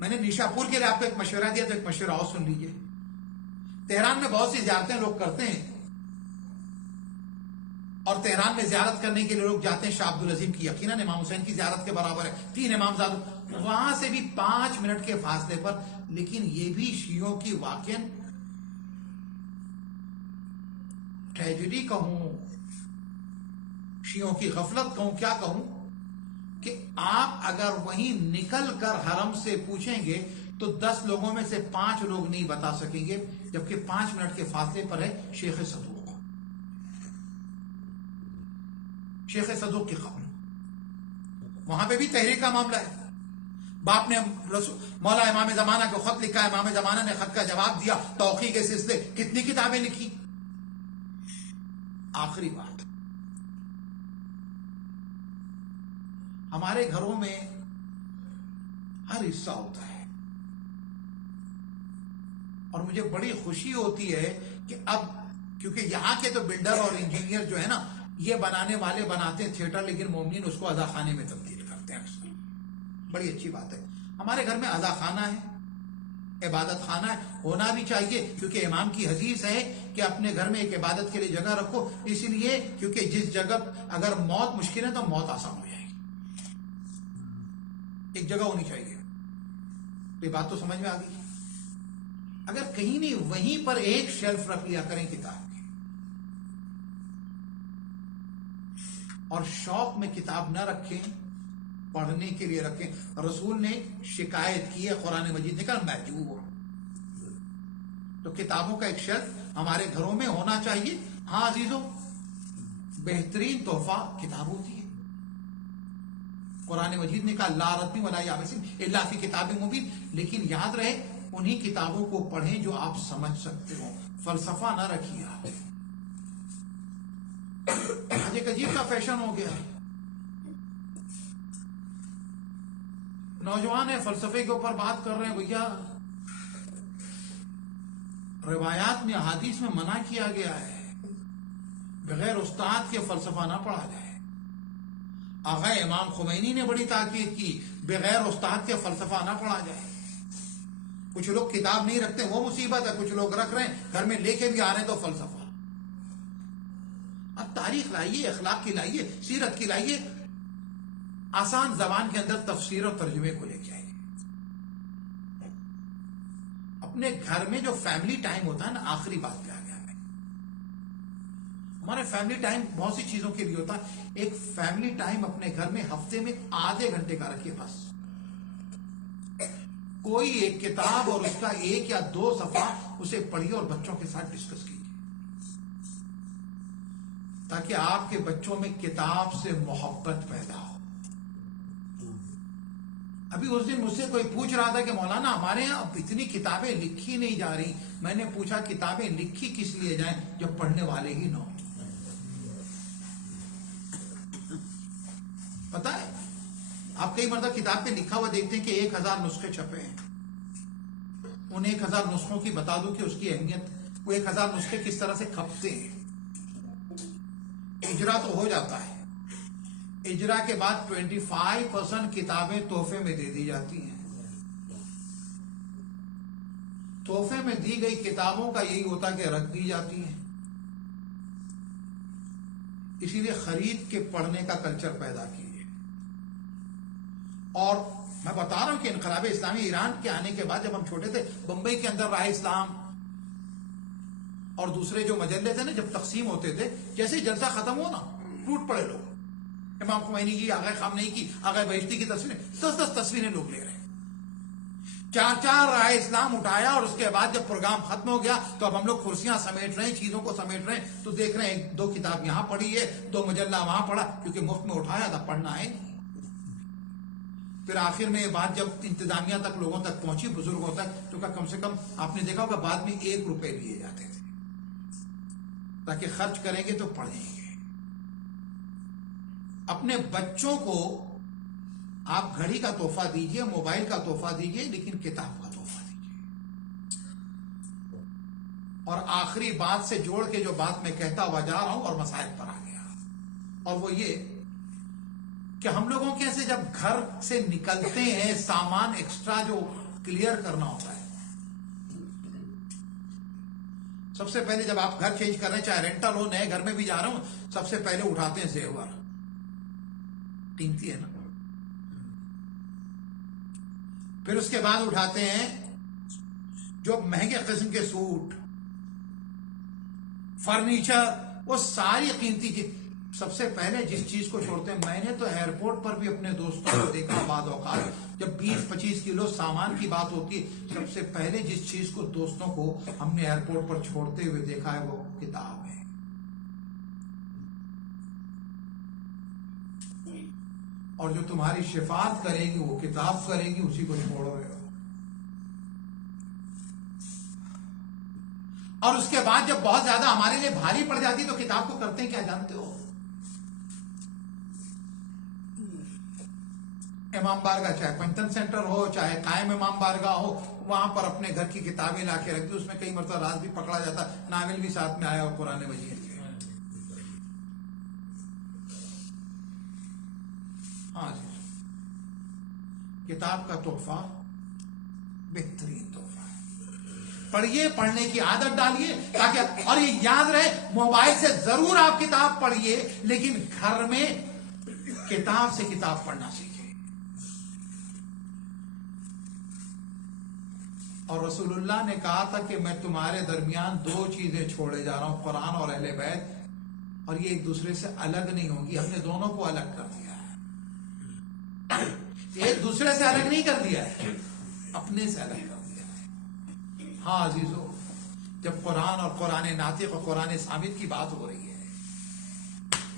میں نے نیشاپور کے لیے آپ کو ایک مشورہ دیا تو ایک مشورہ اور سن لیجئے. تہران میں بہت سی زیارتیں لوگ کرتے ہیں اور تہران میں زیارت کرنے کے لیے لوگ جاتے ہیں شاہ عبد العظیم کی، یقیناً امام حسین کی زیارت کے برابر ہے. 3 امامزادوں، وہاں سے بھی 5 منٹ کے فاصلے پر. لیکن یہ بھی شیعوں کی واقعاً ٹریجڈی کہوں، شیعوں کی غفلت کہوں، کیا کہوں، کہ آپ اگر وہیں نکل کر حرم سے پوچھیں گے تو 10 لوگوں میں سے 5 لوگ نہیں بتا سکیں گے، جبکہ 5 منٹ کے فاصلے پر ہے شیخ صدوق. شیخ صدوق کی خبر، وہاں پہ بھی تحریر کا معاملہ ہے. باپ نے مولا امام زمانہ کو خط لکھا، امام زمانہ نے خط کا جواب دیا، توقیع کے سلسلے کتنی کتابیں لکھی. آخری بات، ہمارے گھروں میں ہر حصہ ہوتا ہے اور مجھے بڑی خوشی ہوتی ہے کہ اب کیونکہ یہاں کے تو بلڈر اور انجینئر جو ہے نا، یہ بنانے والے بناتے ہیں تھیٹر، لیکن مومنین اس کو عزا خانے میں تبدیل کرتے ہیں. بڑی اچھی بات ہے. ہمارے گھر میں عزا خانہ ہے، عبادت خانہ ہے، ہونا بھی چاہیے، کیونکہ امام کی حدیث ہے کہ اپنے گھر میں ایک عبادت کے لیے جگہ رکھو. اس لیے کیونکہ جس جگہ اگر موت مشکل ہے تو موت آسان ہو جائے گی. ایک جگہ ہونی چاہیے. یہ بات تو سمجھ میں آ گئی. اگر کہیں نہیں وہیں پر ایک شیلف رکھ لیا کریں کتاب کی، اور شوق میں کتاب نہ رکھیں، پڑھنے کے لیے رکھیں. رسول نے شکایت کی ہے، قرآن مجید نے کہا محجوب. تو کتابوں کا ایک شیلف ہمارے گھروں میں ہونا چاہیے. ہاں عزیزوں، بہترین تحفہ کتاب ہوتی ہے. قرآن مجید نے کہا لا رتبی ولا یابس الا فی کتاب مبین. لیکن یاد رہے انہی کتابوں کو پڑھیں جو آپ سمجھ سکتے ہو. فلسفہ نہ رکھیے. آج ایک عجیب کا فیشن ہو گیا ہے، نوجوان ہے فلسفے کے اوپر بات کر رہے ہیں. بھیا روایات میں احادیث میں منع کیا گیا ہے بغیر استاد کے فلسفہ نہ پڑھا جائے. آغا امام خمینی نے بڑی تاکید کی بغیر استاد کے فلسفہ نہ پڑھا جائے. کچھ لوگ کتاب نہیں رکھتے وہ مصیبت ہے, کچھ لوگ رکھ رہے ہیں گھر میں لے کے بھی آ رہے ہیں تو فلسفہ. اب تاریخ لائیے, اخلاق کی لائیے, سیرت کی لائیے, آسان زبان کے اندر تفسیر اور ترجمے کو لے کے آئیے. اپنے گھر میں جو فیملی ٹائم ہوتا ہے نا, آخری بات پہ آ گیا میں, ہمارے فیملی ٹائم بہت سی چیزوں کے لیے ہوتا ہے. ایک فیملی ٹائم اپنے گھر میں ہفتے میں آدھے گھنٹے کا رکھیے بس. کوئی ایک کتاب اور اس کا 1 یا 2 صفحہ اسے پڑھیے اور بچوں کے ساتھ ڈسکس کیجیے, تاکہ آپ کے بچوں میں کتاب سے محبت پیدا ہو. ابھی اس دن مجھ سے کوئی پوچھ رہا تھا کہ مولانا ہمارے یہاں اب اتنی کتابیں لکھی نہیں جا رہی. میں نے پوچھا کتابیں لکھی کس لیے جائیں جب پڑھنے والے ہی نہ ہوں. پتہ ہے آپ کئی مرتبہ کتاب پہ لکھا ہوا دیکھتے ہیں کہ 1000 نسخے چھپے ہیں. ان 1000 نسخوں کی بتا دوں کہ اس کی اہمیت, وہ 1000 نسخے کس طرح سے کھپتے ہیں. اجرا تو ہو جاتا ہے, اجرا کے بعد 25% کتابیں تحفے میں دے دی جاتی ہیں. تحفے میں دی گئی کتابوں کا یہی ہوتا کہ رکھ دی جاتی ہیں. اسی لیے خرید کے پڑھنے کا کلچر پیدا کیجیے. اور میں بتا رہا ہوں کہ انقلاب اسلامی ایران کے آنے کے بعد جب ہم چھوٹے تھے, بمبئی کے اندر راہ اسلام اور دوسرے جو مجلے تھے نا, جب تقسیم ہوتے تھے, جیسے ہی جلسہ ختم ہو نا ٹوٹ پڑے لوگ. امام خمینی کی, آغا خامنہئی کی, آغا بہشتی کی تصویریں, 10 تصویریں لوگ لے رہے ہیں. 4 راہ اسلام اٹھایا اور اس کے بعد جب پروگرام ختم ہو گیا تو اب ہم لوگ کرسیاں سمیٹ رہے ہیں, چیزوں کو سمیٹ رہے ہیں, تو دیکھ رہے ہیں 2 کتاب یہاں پڑھی ہے, 2 مجلہ وہاں پڑھا, کیونکہ مفت میں اٹھایا تھا, پڑھنا ہے. پھر آخر میں یہ بات جب انتظامیہ تک, لوگوں تک پہنچی, بزرگوں تک, تو کم سے کم آپ نے دیکھا ہوگا بعد میں 1 روپے لیے جاتے تھے, تاکہ خرچ کریں گے تو پڑھیں گے. اپنے بچوں کو آپ گھڑی کا تحفہ دیجئے, موبائل کا تحفہ دیجئے, لیکن کتاب کا تحفہ دیجئے. اور آخری بات سے جوڑ کے جو بات میں کہتا ہوا جا رہا ہوں اور مسائل پر آ گیا, اور وہ یہ کہ ہم لوگوں کے ایسے جب گھر سے نکلتے ہیں, سامان ایکسٹرا جو کلیئر کرنا ہوتا ہے, سب سے پہلے جب آپ گھر چینج کر رہے ہیں, چاہے رینٹل ہو, نئے گھر میں بھی جا رہے ہوں, سب سے پہلے اٹھاتے ہیں زیور. قیمتی ہے نا. پھر اس کے بعد اٹھاتے ہیں جو مہنگے قسم کے سوٹ, فرنیچر, وہ ساری قیمتی چیز. سب سے پہلے جس چیز کو چھوڑتے ہیں, میں نے تو ایئرپورٹ پر بھی اپنے دوستوں کو دیکھا بعض اوقات جب 20-25 کلو سامان کی بات ہوتی ہے, سب سے پہلے جس چیز کو دوستوں کو ہم نے ایئرپورٹ پر چھوڑتے ہوئے دیکھا ہے وہ کتاب ہے. اور جو تمہاری شفاعت کرے گی وہ کتاب کرے گی, اسی کو چھوڑ رہے ہو. اور اس کے بعد جب بہت زیادہ ہمارے لیے بھاری پڑ جاتی تو کتاب کو کرتے ہیں کیا جانتے ہو؟ امام بارگاہ, چاہے پنچن سینٹر ہو, چاہے قائم امام بارگاہ ہو, وہاں پر اپنے گھر کی کتابیں لا کے رکھ دی. اس میں کئی مرتبہ راز بھی پکڑا جاتا, ناول بھی ساتھ میں آیا اور قرآن مجید کے. ہاں جی, کتاب کا تحفہ بہترین تحفہ ہے. پڑھیے, پڑھنے کی عادت ڈالیے تاکہ, اور یہ یاد رہے, موبائل سے ضرور آپ کتاب پڑھیے, لیکن گھر میں کتاب سے کتاب پڑھنا سیکھیے. اور رسول اللہ نے کہا تھا کہ میں تمہارے درمیان 2 چیزیں چھوڑے جا رہا ہوں, قرآن اور اہل بیت, اور یہ ایک دوسرے سے الگ نہیں ہوگی. ہم نے دونوں کو الگ کر دیا ہے, ایک دوسرے سے الگ نہیں کر دیا ہے, اپنے سے الگ کر دیا ہے. ہاں عزیزو, جب قرآن اور قرآن ناطق اور قرآن ثابت کی بات ہو رہی ہے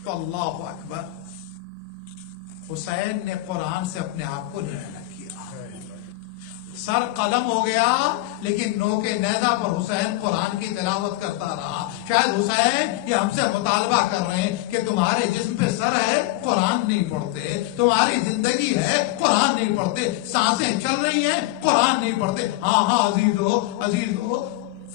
تو اللہ اکبر, حسین نے قرآن سے اپنے آپ کو نہیں الگ کیا. سر قلم ہو گیا لیکن نو کے نیزہ پر حسین قرآن کی تلاوت کرتا رہا. شاید حسین یہ ہم سے مطالبہ کر رہے ہیں کہ تمہارے جسم پہ سر ہے, قرآن نہیں پڑھتے, تمہاری زندگی ہے, قرآن نہیں پڑھتے, سانسیں چل رہی ہیں, قرآن نہیں پڑھتے. ہاں عزیزو,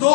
2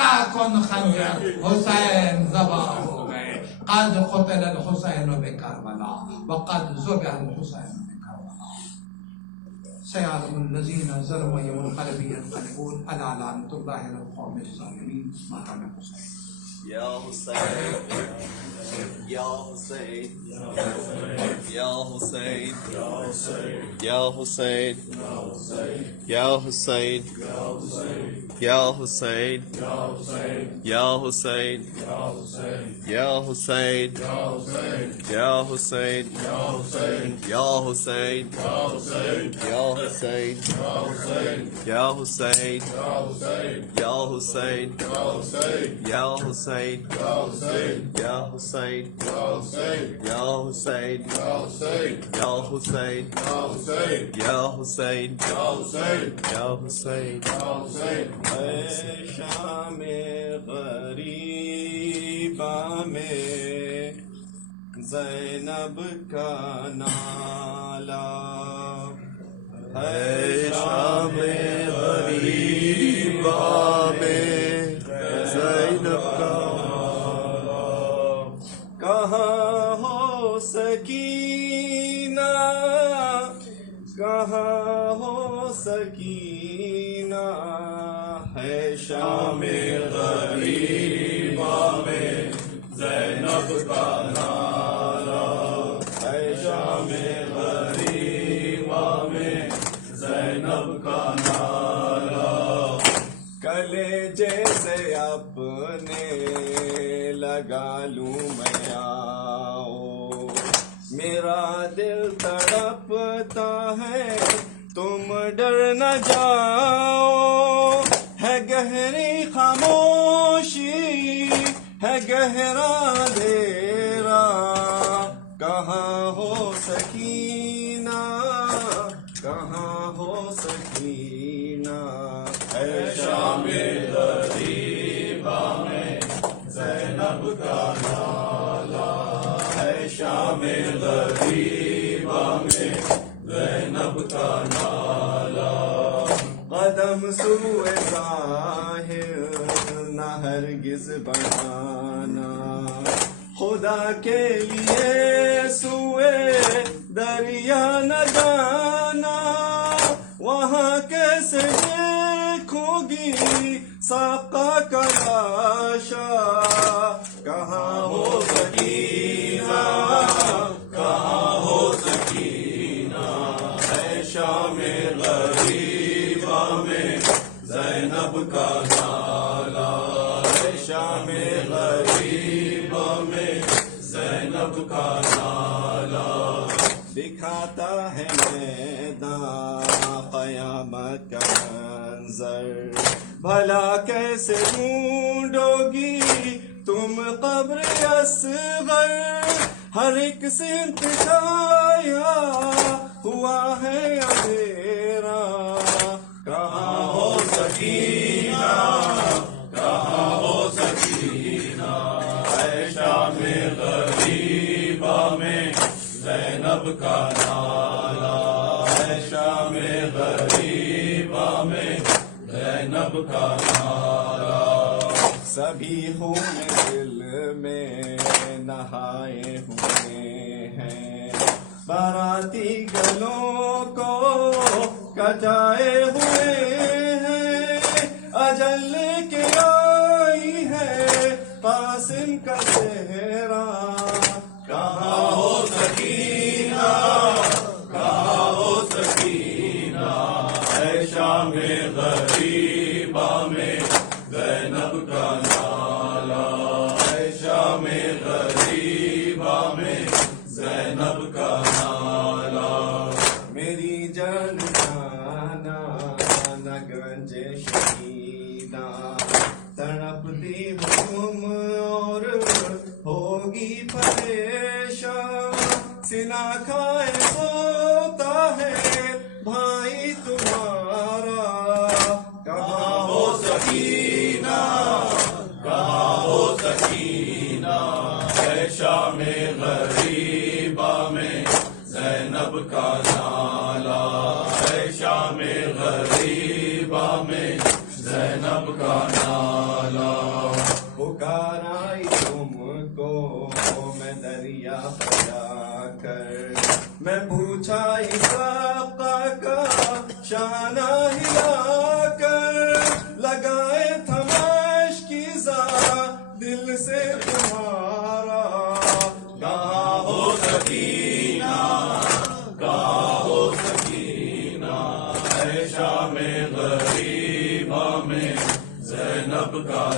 کا کن خنجر حسین ذبح ہو گئے قد قتل الحسین بکربلا وقد ذبح الحسین بکربلا سيعلم الذين ظلموا يوم القلب ينقلبون ألا لعنة الله على القوم الظالمين ما كان حسين یا حسین یا حسین یا حسین یا حسین یا حسین یا حسین یا حسین یا حسین یا حسین یا حسین یا حسین یا حسین یا حسین یا حسین یا حسین یا حسین یا حسین یا حسین یا حسین اے شام غریبہ میں زینب کا نالا اے شام غریبہ میں زینب کا کہاں ہو سکینہ کہاں ہو سکینہ ہے شام غریبہ میں زینب کا نالا ہے شام غریبہ میں زینب کا نالا کلیجے سے اپنے لگا لوں میں آؤ میرا دل تڑپتا ہے تم ڈر نہ جاؤ ہے گہری خاموشی ہے گہرا اندھیرا کہاں ہو سکینہ کہاں ہو سکینہ ہے شام غریبہ میں زینب کا نالا ہے شام غریبہ میں زینب کا نالا قدم سوئے ظاہر نہ ہرگز بڑھانا خدا کے لیے سوئے دریا نہ جانا وہاں کیسے دیکھوں گی ساقہ کا لاشا کہاں ہو سکینہ کہاں ہو سکینہ ہے شام غریبہ میں زینب کا نالا ہے شام غریبہ میں زینب کا نالا دکھاتا ہے میدان قیامت کا منظر بھلا کیسے ڈھونڈو گی تم قبر اصغر ہر ایک سمت چھایا ہوا ہے اندھیرا کہاں ہو سکینہ کہاں ہو سکینہ ہے شام غریبہ میں زینب کا نالا ہے شام غریبہ میں زینب کا نالا سبھی خون دل میں نہائے ہوئے ہیں باراتی گلوں کو کٹائے ہوئے ہیں اجل کے آئی ہے قاسم کا چہرہ کہاں ہو سکینہ کہاں ہو سکینہ ہے شام غریبہ میں زینب کا نالا ہے شام غریبہ میں زینب کا نالا میری جان جانا نہ گنجے شکینہ تڑپتی ہوں اور ہوگی پریشان سنا کھائے سوتا ہے بھائی تمہارا کہاں ہو سکینہ کہاں ہو سکینہ ہے شام غریبہ میں زینب کا نالا ہے شام غریبہ میں زینب کا نالا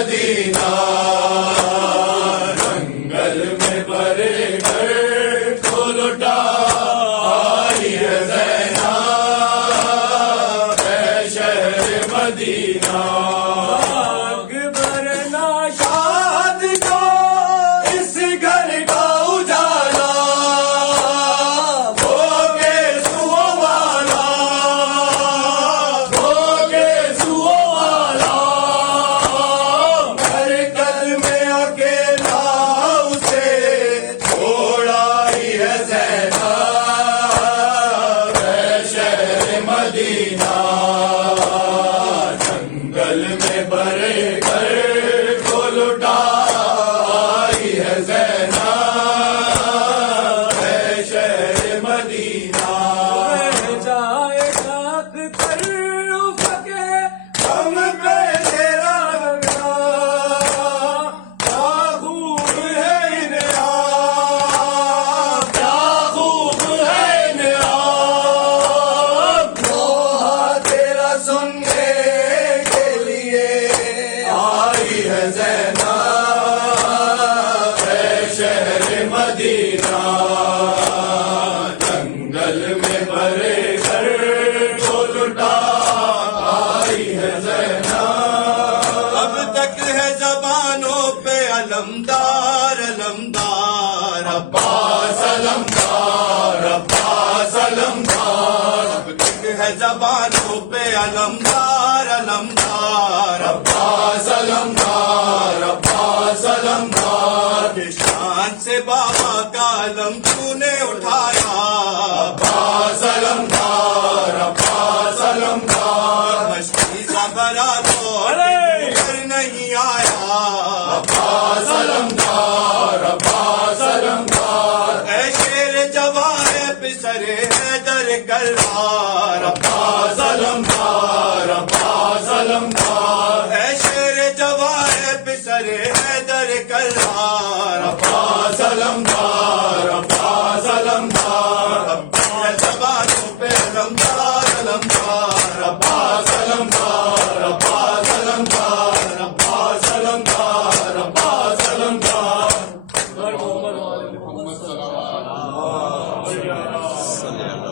مدینہ جنگل میں بڑے گھر کو لٹا آئی ہے زینب اے شہر مدینہ اکبر ناشاد کو اس گھر کا اجالا وہ کے سو والا مرکز میں اکیلا اسے چھوڑا ہی ہے زینب اے شہر مدینہ جنگل میں بڑے گھر کو لٹا آئی ہے زینب اے شہر مدینہ جائے خاک کر سکے ہم پہ تیرا رنگا کیا خوب ہے انعام کیا خوب ہے انعام دوہا تیرا سننے کے لیے آئی ہے زینب اے شہر مدینہ جنگل میں بڑے گھر کو لٹا آئی ہے زینب اب تک ہے زبانوں پہ علمدار علمدار عباس علمدار عباس علمدار اب تک ہے زبانوں پہ علمدار علمدار عباس علمدار عباس علمدار کے شان سے بابا کا علم تو نے اٹھایا عباس علمدار عباس علمدار مشکی زبرا تو گھر نہیں آیا عباس علمدار عباس علمدار اے شیر جوان پسر حیدر کلار عباس علمدار عباس علمدار اے شیر جوان پسر حیدر کلار عباس علمدار عباس علمدار عباس زبانوں پہ علمدار علمدار عباس علمدار عباس علمدار عباس علمدار عباس علمدار محمد صلی اللہ علیہ وسلم.